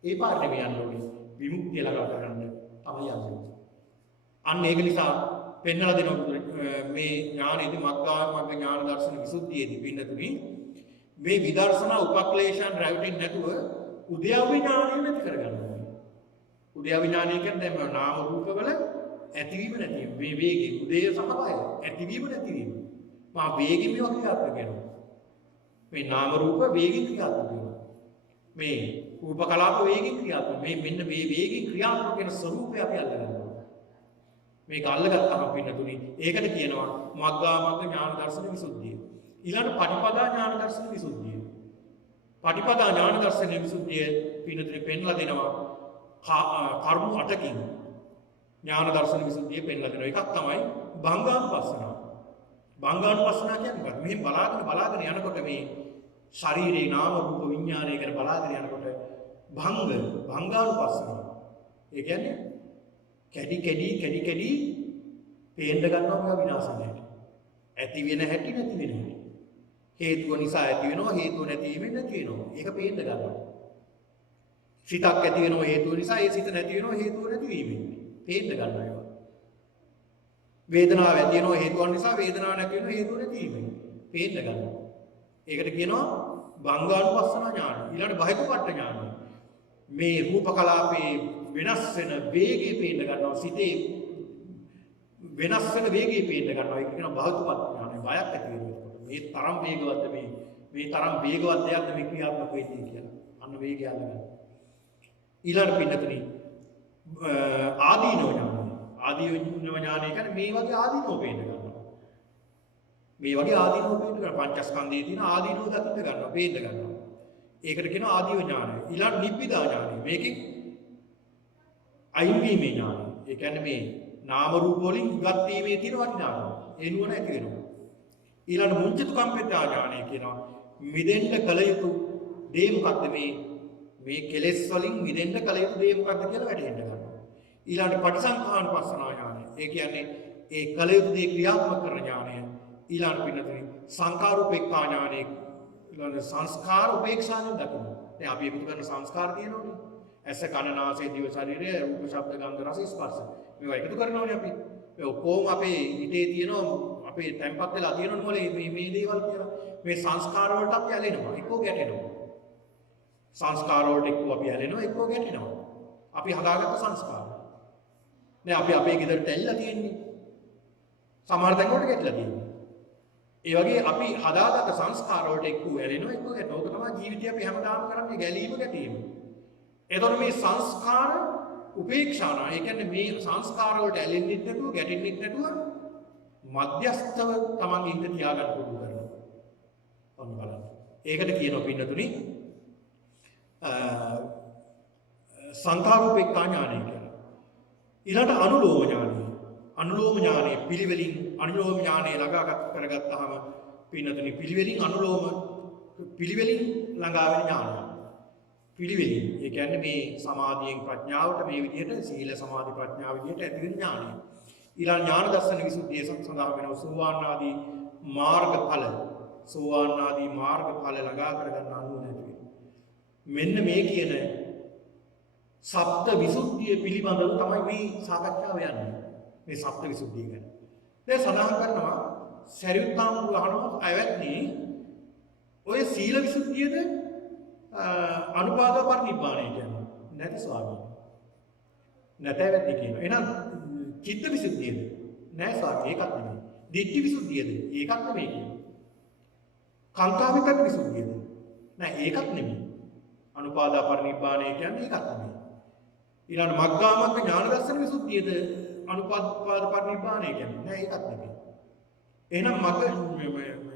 ඒ පාරේ මේ යන්න ඕනේ විමුක්තිය ළඟා කරගන්න තමයි යන්නේ අන්න ඒක නිසා පෙන්වලා දෙන මේ ඥානෙදි මග්ගාමග්ග ඥාන දර්ශන විසුද්ධියේදී පින්නතුනි මේ විදර්ශනා උපක්ලේශයන් රැවටෙන්නේ නැතුව උද්‍යව ඥානය නැති කරගන්න ඕනේ. උද්‍යව ඥානය කියන්නේ දැන් නාම රූපවල ඇතිවීම නැතිවීම මේ වේගයේ උදේ සමබය ඇතිවීම නැතිවීම. මා වේගෙන් මේවා ක්‍රියාත්මක වෙනවා. මේ නාම රූප වේගෙන් ක්‍රියාත්මක වෙනවා. මේ රූප කලාප වේගෙන් ක්‍රියාත්මක මේ මෙන්න මේ වේගෙන් ක්‍රියාත්මක වෙන ස්වરૂපය අපි අල්ලගන්නවා. මේක අල්ලගත්තාම පින්නතුනි ඒකට කියනවා මග්ගාමග්ග ඥාන දර්ශන විසුද්ධිය. ඊළඟ පටිපදා ඥාන දර්ශන විසුද්ධිය. පටිපදා ඥාන දර්ශන විසුද්ධිය පින්නතුනි පෙන්ලා දෙනවා කර්ම 8කින් ඥාන දර්ශන විසුද්ධිය පෙන්ලා දෙනවා. එකක් තමයි භංගානුපස්සනාව. භංගානුපස්සනාව කියන්නේ මොකක්ද? මෙහෙම බලාගෙන යනකොට මේ ශරීරේ නාම රූප විඥානය ගැන බලාගෙන යනකොට භංගානුපස්සනාව. ඒ කියන්නේ කැඩි පේන්න ගන්නවා මේවා විනාශ වෙනවා. ඇති වෙන හැටි නැති වෙන හැටි. හේතුව නිසා ඇති වෙනවා හේතුව නැති වීමෙන් නැති වෙනවා. ඒක පේන්න ගන්නවා. සිතක් ඇති වෙනවා හේතුව නිසා ඒ සිත නැති වෙනවා හේතුව නැති වීමෙන්. පේන්න ගන්නවා ඒවා. වේදනාව ඇති වෙනවා හේතුව නිසා වේදනාව නැති වෙනවා හේතුව නැති වීමෙන්. පේන්න ගන්නවා. ඒකට කියනවා භංගානුපස්සන ඥාන. ඊළඟ බහිකපට්ඨ ඥාන. මේ රූප කලාපේ වෙනස් වෙන වේගය පේන්න ගන්නවා සිතේ වෙනස් වෙන වේගය පේන්න ගන්නවා ඒක කියන බහතුපත් ඥානය බයක් ඇති වෙනවා මේ තරම් වේගවත්ද මේ තරම් වේගවත් දෙයක්ද මේ ක්‍රියාත්මක වෙන්නේ කියලා අන්න වේගය අල්ලගන්න ඊළඟ පින්නතුනි ආදීනව ඥානය කියන්නේ මේ වගේ ආදීනව පේන්න ගන්නවා මේ වගේ ආදීනව පේන්න ගන්නවා පංචස්කන්ධයේ තියෙන ආදීනව දකින්න ගන්නවා පේන්න ගන්නවා ඒකට කියනවා ආදීව ඥානය ඊළඟ නිබ්බිදා ඥානය මේකෙන් අයින්වීමේ ඥානය. ඒ කියන්නේ මේ නාම රූප වලින් ඉවත් වීමේ තියෙන වටිනාකම. ඒ නුවණ ඇති වෙනවා. ඊළඟ මුංචිත කම්පිතා ඥානය කියනවා මිදෙන්න කල යුතු දේ මොකක්ද මේ කෙලෙස් වලින් මිදෙන්න කල යුතු දේ මොකක්ද කියලා වැටහෙන්න ගන්නවා. ඊළඟ පටිසංඛානුපස්සනා ඥානය. ඒ කියන්නේ ඒ කල යුතු දේ ක්‍රියාත්මක කරන ඥානය. ඊළඟ පින්නතුනි සංඛාරූපේක්ඛා ඥානය. ඊළඟ සංස්කාර උපේක්ෂාවෙන් දකින්න. දැන් අපි එකතු කරන සංස්කාර තියෙනවනේ. ඇස කන නාසය දිව ශරීරය රූප ශබ්ද ගන්ධ රස ස්පර්ශ මේවා එකතු කරනවානේ අපි මේ ඔක්කොම අපේ හිතේ තියෙන අපේ තැම්පත් වෙලා තියෙන මොලේ මේ දේවල් කියලා මේ සංස්කාර වලට අපි ඇලෙනවා එක්කෝ ගැටෙනවා සංස්කාර වලට එක්කෝ අපි ඇලෙනවා එක්කෝ ගැටෙනවා අපි හදාගත්ත සංස්කාර දැන් අපි අපේ ගෙදරට ඇවිල්ලා තියෙන්නේ. සමහර තැන් වලට ගැටලා තියෙන්නේ. ඒ වගේ අපි හදාගත්ත සංස්කාර වලට එක්ක ඇලෙනවා එක්ක ගැටෙනවා. ඕක තමයි ජීවිතය අපි හැමදාම කරන්නේ ගැලීම ගැටීම. එතකොට මේ සංස්කාර උපේක්ෂානා. ඒ කියන්නේ මේ සංස්කාර වලට ඇලෙන්නෙත් නැතුව ගැටෙන්නෙත් නැතුව මධ්‍යස්තව තමන්ගේ හිත තියාගන්න පුරුදු කරනවා. ඔන්න බලන්න. ඒකට කියනවා පින්නතුනි සංඛාරූපේක්ඛා ඥානය කියලා. ඊළඟට අනුලෝම ඥානය. අනුලෝම ඥානය පිළිවෙලින් අනුලෝම ඥානය ළඟා කරගත්තාම පින්නතුනි පිළිවෙලින් ළඟා වෙන ඥානය. පිළිවෙලින්. ඒ කියන්නේ මේ සමාධියෙන් ප්‍රඥාවට මේ විදිහට සීල සමාධි ප්‍රඥා විදිහට ඇති වෙන ඥානය. ඊළඟ ඥාන දර්ශන විසුද්ධිය සඳහා වෙනවා සෝවාන් ආදී මාර්ගඵල. සෝවාන් ආදී මාර්ගඵල ළඟා කරගන්න අනුව නැති වෙනවා. මෙන්න මේ කියන සප්ත විසුද්ධිය පිළිබඳව තමයි මේ සාකච්ඡාව යන්නේ. මේ සප්ත විසුද්ධිය ගැන. දැන් සඳහන් කරනවා සරියුත් හාමුදුරුවෝ අහනවා ඇවැත්නි ඔය සීල විසුද්ධියද අනුපාද පරිනිබ්බාණය කියන්නේ නැති ස්වාමීනි. නැතැවැත්නි කියනවා. එහෙනම් චිත්ත විසුද්ධියද? නෑ ස්වාමී ඒකත් නෙමෙයි. දිට්ඨි විසුද්ධියද? ඒකත් නෙමෙයි කියනවා. කාංකා විතක් විසුද්ධියද? නෑ ඒකත් නෙමෙයි. අනුපාද පරිනිබ්බාණය කියන්නේ ඒකත් නෙමෙයි. ඊළඟ මග්ගාමග්ග ඥාන දර්ශන විසුද්ධියද අනුපාද පරිනිබ්බාණය කියන්නේ නෑ ඒකත් නෙමෙයි. එහෙනම් මග්ග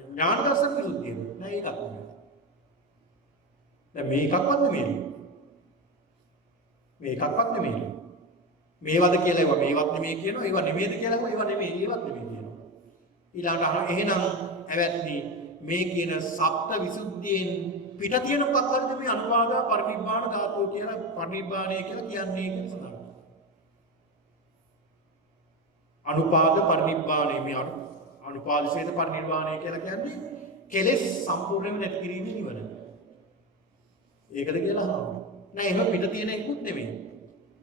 ඥාන දර්ශන විසුද්ධියද? නෑ ඒකත් නෙමෙයි. දැන් මේකක්වත් නෙමෙයි. මේකක්වත් නෙමෙයි. මේවද කියලා ඒවා මේවත් නෙමෙයි කියනවා. ඒවා නෙමෙයිද කියලා ඒවා නෙමෙයි. ඒවත් නෙමෙයි කියනවා. ඊළඟට අහනවා එහෙනම් ඇවැත්නි මේ කියන සප්ත විසුද්ධියෙන් පිට තියෙන මොකක්ද මේ අනුපාද පරිනිබ්බාණ ධාතුව කියලා පරිනිබ්බාණය කියලා කියන්නේ කියන සඳහන්. අනුපාද පරිනිබ්බාණය මේ අනුපාදිශේත පරිනිර්වාණය කියලා කියන්නේ කෙලෙස් සම්පූර්ණයෙන්ම නැති කිරීමේ නිවන. ඒකද කියලා අහනවා. නෑ එහෙම පිට තියෙන එකකුත් නෙමෙයි.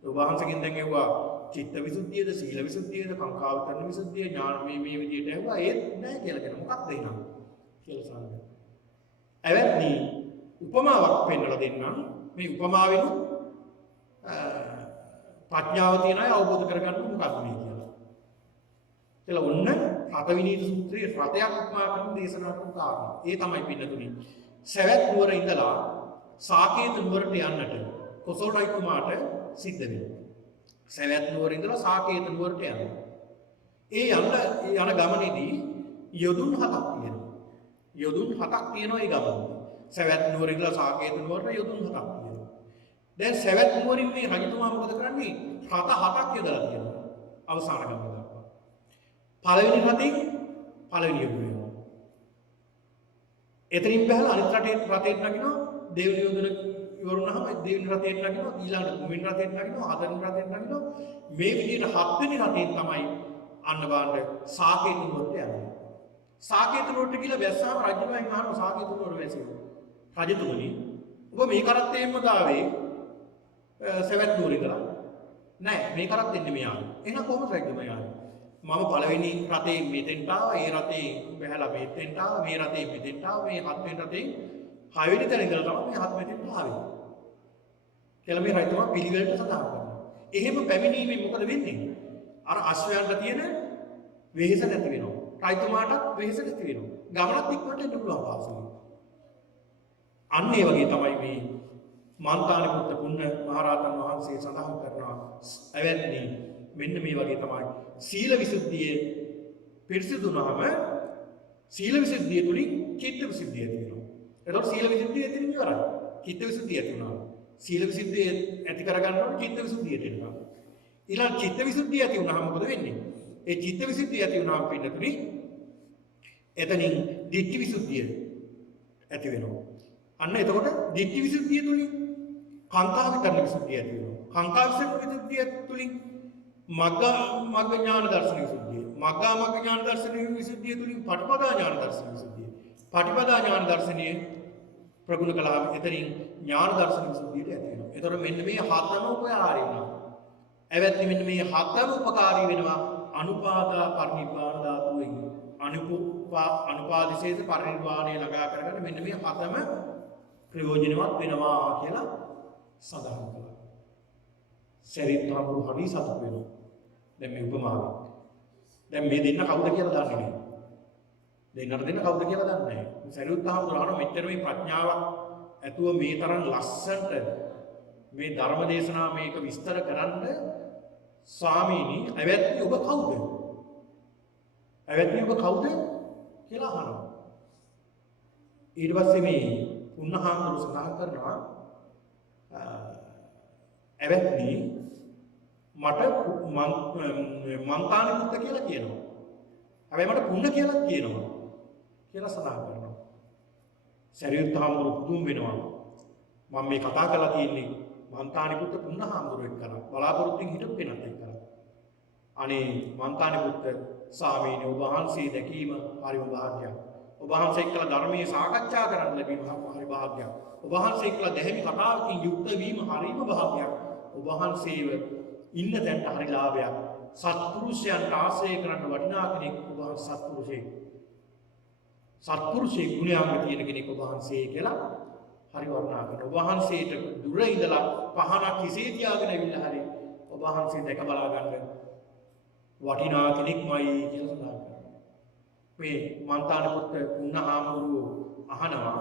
ඔබ වහන්සේගෙන් දැන් ඇහුවා චිත්ත විසුද්ධියද සීල විසුද්ධියද කාංකා විතරන විසුද්ධිය ඥාන මේ විදිහට ඇහුවා ඒත් නෑ කියලා කියන මොකක්ද එහෙනම් කියලා සාකච්ඡා. ඇවැත්නි උපමාවක් පෙන්වලා දෙන්නම්. මේ උපමාවෙන් ප්‍රඥාව තියන අය අවබෝධ කරගන්න මොකක්ද මේ කියලා. කියලා ඔන්න රතවිනීත සූත්‍රයේ රතයක් උපමා කරන දේශනා කරන කාරණා. ඒ තමයි පින්නතුනි. සවැත් නුවර ඉඳලා සාකේත නුවරට යන්නට කොසල් රජතුමාට සිද්ධ වෙනවා. සවැත් නුවර ඉඳලා සාකේත නුවරට යනවා. ඒ යන ගමනේදී යොදුන් 7ක් තියෙනවා. යොදුන් 7ක් තියෙනවා ඒ ගමනේ. සවැත් නුවර ඉඳලා සාකේත නුවරට යොදුන් 7ක් තියෙනවා. දැන් සවැත් නුවරින් මේ රජතුමා මොකද කරන්නේ? රත 7ක් යදලා තියෙනවා. අවසාන ගමන දක්වා. පළවෙනි රතේ පළවෙනි යොදුන වෙනවා. එතනින් බහලා අනිත් රතේ නගිනවා. දෙවෙනි යොදුන ඉවරුනහම දෙවෙනි රතේ නගිනවා. ඊළඟට තුන්වෙනි රතේ නගිනවා. හතරවෙනි රතේ නගිනවා. මේ විදිහට හත්වෙනි රතේ තමයි අන්න බාණ්ඩ සාකේත නුවරට යන්නේ. සාකේත නුවරට කියලා බැස්සාම රජුගෙන් අහනවා සාකේත නුවර වැසියෝ. රජතුමනි ඔබ මේ කරත්තේම දාවේ සවැත් නුවර ඉඳලා නෑ මේ කරත් එන්නේ මෙයාට. එහෙනම් කොහොමද රජතුමා යන්නේ? මම පළවෙනි රතේ මෙතෙන්ට ආවා. ඒ රතේ බහැලා මෙතෙන්ට ආවා. මේ රතේ මෙතෙන්ට ආවා. මේ හත්වෙනි රතේ හයවෙනි තැන ඉඳලා තමයි මේ හත් මෙතෙන්ට ආවේ. කියලා මේ රජතුමා පිළිවෙලට සඳහන් කරනවා. එහෙම පැමිණීමෙන් මොකද වෙන්නේ? අර අශ්වයන්ට තියෙන වෙහෙස නැති වෙනවා. රජතුමාටත් වෙහෙස නැති වෙනවා. ගමනත් ඉක්මනට එන්න පුළුවන් පාසලෙන්. අන්න ඒ වගේ තමයි මේ මන්තානිපුත්ත පුන්න මහරහතන් වහන්සේ සඳහන් කරනවා. ඇවැත්නි මෙන්න මේ වගේ තමයි සීල විසුද්ධිය පිරිසිදුනහම සීල විසුද්ධිය තුලින් චිත්ත විසුද්ධිය ඇති වෙනවා. එතකොට සීල විසුද්ධිය ඇති ඉවරයි. චිත්ත විසුද්ධිය ඇති වුණා. සීල විසුද්ධිය ඇති කරගන්න ඕනේ චිත්ත විසුද්ධියට එනවා. ඊළඟ චිත්ත විසුද්ධිය ඇති වුණාම මොකද වෙන්නේ? ඒ චිත්ත විසුද්ධිය ඇති වුණාම පින්නතුනි එතනින් දිට්ඨි විසුද්ධිය ඇති වෙනවා. අන්න එතකොට දිට්ඨි විසුද්ධිය තුලින් කාංකා විතරන විසුද්ධිය ඇති වෙනවා. කාංකා විසුද්ධිය තුලින් මග්ග ඥාන දර්ශන විසුද්ධිය. මග්ග ඥාන දර්ශන විසුද්ධිය තුලින් පටිපදා ඥාන දර්ශන විසුද්ධිය. පටිපදා ඥාන දර්ශනීය ප්‍රගුණ කළාම එතනින් ඥාන දර්ශන විසුද්ධියට ඇති වෙනවා. එතකොට මෙන්න මේ හතම උපකාරී වෙනවා. ඇවැත්නි මෙන්න මේ හතම උපකාරී වෙනවා අනුපාදා පරිනිබ්බාන ධාතුවෙන්. අනුපාදිශේෂ පරිනිර්වාණය ළඟා කරගන්න මෙන්න මේ හතම ප්‍රයෝජනවත් වෙනවා කියලා සඳහන් කළා. සරිත් හාමුදුරුවෝ හරි සතුටු වෙනවා. දැන් මේ උපමාව. දැන් මේ දෙන්න කවුද කියලා දන්නේ නැහැ. දෙන්නට දෙන්න කවුද කියලා දන්නේ නැහැ. සරියුත් හාමුදුරුවෝ මෙච්චර මේ ප්‍රඥාවක් ඇතුව මේ තරම් ලස්සනට මේ ධර්ම දේශනා මේක විස්තර කරන්න ස්වාමීනි ඇවැත්නි ඔබ කවුද? ඇවැත්නි ඔබ කවුද කියලා අහනවා. ඊට පස්සේ මේ පුන්නහාමුදුරුවෝ සඳහන් කරනවා ඇවැත්නි මට මන්තානි පුත්ත කියලා කියනවා. හැබැයි මට පුන්න කියලා කියනවා කියලා සඳහන් කරනවා. සරියුත් හාමුදුරුවෝ පුදුම වෙනවා. මම මේ කතා කරලා තියෙන්නේ මන්තානි පුත්ත පුන්න හාමුදුරුවෝ එක්කලා බලාපොරොත්තුෙන් හිටපු කෙනෙක් එක්කලා. අනේ මන්තානි පුත්ත ස්වාමීනි ඔබ වහන්සේ දැකීම හරිම භාග්‍යයක්. ඔබ වහන්සේ එක්කලා ධර්මයේ සාකච්ඡා කරන්න ලැබීම හරි භාග්‍යයක්. ඔබ වහන්සේ එක්කලා දැහැමි කතාවකින් යුක්ත වීම හරිම භාග්‍යයක්. ඔබ වහන්සේව ඉන්න තැනට හරි ලාභයක්. සත්පුරුෂයන්ට ආශ්‍රය කරන්න වටිනා කෙනෙක් ඔබ වහන්සේ සත්පුරුෂයෙක්. සත්පුරුෂයෙක් ගුණයන්ග තියෙන කෙනෙක් ඔබ වහන්සේ කියලා හරි වර්ණනා කරනවා. ඔබ වහන්සේට දුර ඉඳලා පහනක් හිසේ තියාගෙන ඇවිල්ලා හරි ඔබ වහන්සේ දැක බලා ගන්න වටිනා කෙනෙක්මයි කියලා සඳහන් කරනවා. මේ මන්තාන පුත්ත පුන්නහාමුදුරුවෝ අහනවා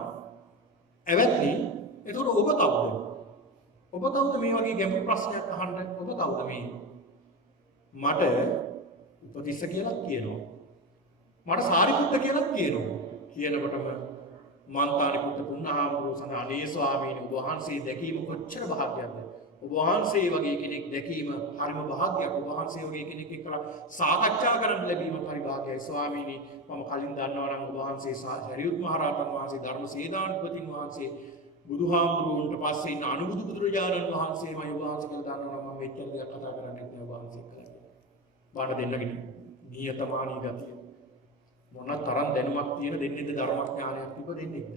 ඇවැත්නි එතකොට ඔබ කවුද? ඔබ කවුද මේ වගේ ගැඹුරු ප්‍රශ්නයක් අහන්න? ඔබ කවුද මේ? මට උපතිස්ස කියලා කියනවා. මට සාරිපුත්ත කියලා කියනවා. කියනකොටම මන්තානි පුත්ත පුන්නහාමුදුරුවෝ සඳහන් අනේ ස්වාමීනි ඔබ වහන්සේ දැකීම කොච්චර භාග්‍යයක්ද? ඔබ වහන්සේ වගේ කෙනෙක් දැකීම හරිම භාග්‍යයක්. ඔබ වහන්සේ වගේ කෙනෙක් එක්කලා සාකච්ඡා කරන්න ලැබීම හරි භාග්‍යයි ස්වාමීනි. මම කලින් දන්නවා නම් ඔබ වහන්සේ සරියුත් මහ රහතන් වහන්සේ ධර්ම සේනාධිපතින් වහන්සේ බුදුහාමුදුරුවන්ට පස්සේ ඉන්න අනුබුදු බුදුරජාණන් වහන්සේමයි ඔබ වහන්සේ කියලා දන්නවා නම් මම මෙච්චර දෙයක් කතා කරන්නේ නැහැ ඔබ වහන්සේ කියලා. බාඩ දෙන්නගෙන නියතමානී ගතිය. මොන තරම් දැනුමක් තියෙන දෙන්නේද ධර්මඥානයක් තිබ්බ දෙන්නේද?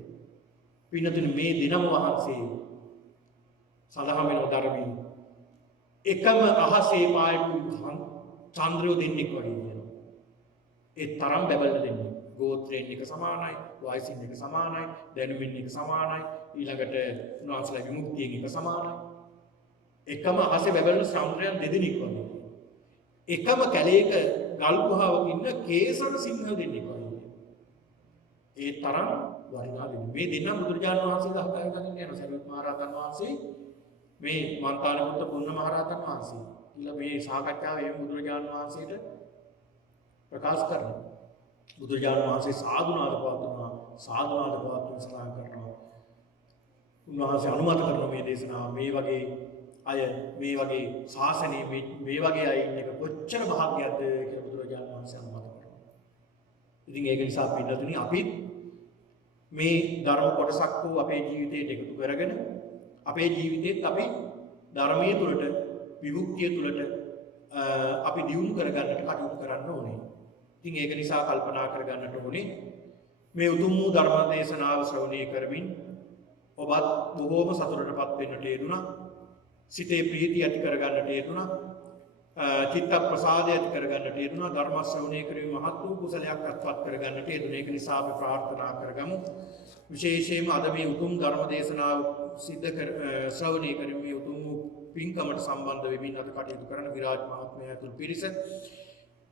පින්නතුනි මේ දිනම වහන්සේ සඳහන් වෙන ධර්මී එකම අහසේ පායපු චන්ද්‍රයෝ දෙන්නෙක් වගේ කියනවා. ඒ තරම් බබලන දෙන්නේ. ගෝත්‍රයෙන් එක සමානයි, වයසින් එක සමානයි, දැනුමින් එක සමානයි, ඊළඟට උන්වහන්සේලා විමුක්තියෙන් එක සමානයි. එකම අහසේ බබලන චන්ද්‍රයන් දෙදෙනෙක් වගේ. එකම කැලේක ගල් ගුහාවක ඉන්න කේසර සිංහ දෙන්නෙක් වගේ. ඒ තරම් වටිනා දෙන්නේ. මේ දෙන්නා බුදුරජාණන් වහන්සේලා හදාගෙන යන සරියුත් මහ රහතන් වහන්සේ මේ මන්තාන පුත්ත පුන්න මහ රහතන් වහන්සේ කියලා මේ සාකච්ඡාවේ බුදුරජාණන් වහන්සේට ප්‍රකාශ කරනවා. බුදුරජාණන් වහන්සේ සාදුනාද පවතුනා සාදුනාද පවතුන සඳහන් කරනවා. උන්වහන්සේ අනුමත කරන මේ දේශනාව මේ වගේ අය මේ වගේ ශාසනයේ මේ වගේ අය ඉන්න එක කොච්චර භාග්‍යයක්ද කියලා බුදුරජාණන් වහන්සේ අනුමත කරනවා. ඉතින් ඒක නිසා පින්නතුනි අපි මේ ධර්ම කොටසක් වූ අපේ ජීවිතයට එකතු කරගෙන අපේ ජීවිතේත් අපි ධර්මයේ තුලට විමුක්තිය තුලට අපි දියුණු කරගන්නට කටයුතු කරන්න ඕනේ. ඉතින් ඒක නිසා කල්පනා කරගන්නට ඕනේ මේ උතුම් වූ ධර්ම දේශනාව ශ්‍රවණය කරමින් ඔබත් බොහෝම සතුටටපත් වෙන්නට යෙදුණා. සිතේ ප්‍රීතිය ඇති කරගන්නට යෙදුණා. චිත්ත ප්‍රසාදය ඇති කරගන්නට යෙදුණා. ධර්ම ශ්‍රවණය කිරීම මහත් වූ කුසලයක් අත්පත් කරගන්නට යෙදුණා. ඒක නිසා අපි ප්‍රාර්ථනා කරගමු. විශේෂයෙන්ම අද මේ උතුම් ධර්ම දේශනාව ශ්‍රවණය කරමින් මේ උතුම් වූ පින්කමට සම්බන්ධ වෙමින් අද කටයුතු කරන විරාජ් මහත්මයා ඇතුළු පිරිස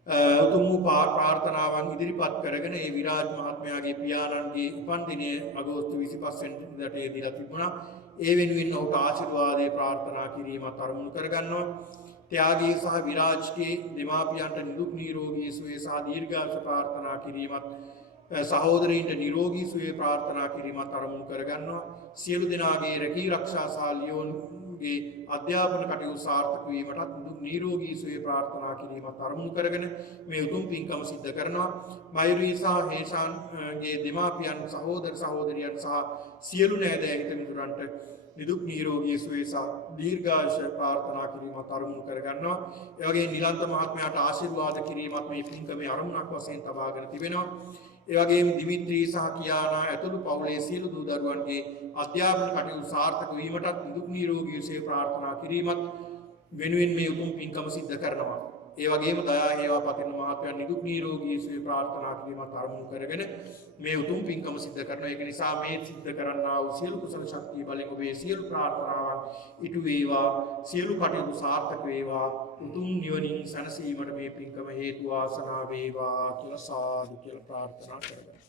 උතුම් වූ ප්‍රාර්ථනාවන් ඉදිරිපත් කරගෙන ඒ විරාජ් මහත්මයාගේ පියාණන්ගේ උපන්දිනය අගෝස්තු 25 වෙනිදාට යෙදලා තිබුණා. ඒ වෙනුවෙන් ඔහුට ආශිර්වාදයේ ප්‍රාර්ථනා කිරීමත් අරමුණු කරගන්නවා. ත්‍යාගී සහ විරාජ්ගේ දෙමාපියන්ට නිදුක් නිරෝගී සුවය සහ දීර්ඝායුෂ ප්‍රාර්ථනා කිරීමත් සහෝදරයින්ට නිරෝගී සුවය ප්‍රාර්ථනා කිරීමත් අරමුණු කරගන්නවා. සියලු දෙනාගේ රැකී ආරක්ෂා සහ ලියෝන්ගේ අධ්‍යාපන කටයුතු සාර්ථක වීමටත් නිදුක් නිරෝගී සුවය ප්‍රාර්ථනා කිරීමත් අරමුණු කරගෙන මේ උතුම් පින්කම සිද්ධ කරනවා. මයුරී සහ හේෂාන්ගේ දෙමාපියන් සහෝදර සහෝදරියන් සහ සියලු නෑදෑ හිත මිතුරන්ට නිදුක් නිරෝගී සුවය සහ දීර්ඝායුෂ ප්‍රාර්ථනා කිරීමත් අරමුණු කරගන්නවා. ඒ වගේ නිලන්ත මහත්මයාට ආශිර්වාද කිරීමත් මේ පින්කමේ අරමුණක් වශයෙන් තබාගෙන තිබෙනවා. ඒ වගේම දිමිත්‍රී සහ කියානා ඇතුළු පවුලේ සියලු දූ දරුවන්ගේ අධ්‍යාපන කටයුතු සාර්ථක වීමටත් නිදුක් නිරෝගී සුවය ප්‍රාර්ථනා කිරීමත් වෙනුවෙන් මේ උතුම් පින්කම සිද්ධ කරනවා. ඒ වගේම දයා හේවා පතින මහත්මයා නිදුක් නිරෝගී සුවය ප්‍රාර්ථනා කිරීමත් අරමුණු කරගෙන මේ උතුම් පින්කම සිද්ධ කරනවා. ඒක නිසා මේ සිද්ධ කරන්නා වූ සියලු කුසල ශක්තිය බලෙන් ඔබේ සියලු ප්‍රාර්ථනාවන් ඉටු වේවා. සියලු කටයුතු සාර්ථක වේවා. උතුම් නිවනින් සැනසීමට මේ පින්කම හේතු වාසනා වේවා කියලා සාදු කියලා ප්‍රාර්ථනා කරගන්නවා.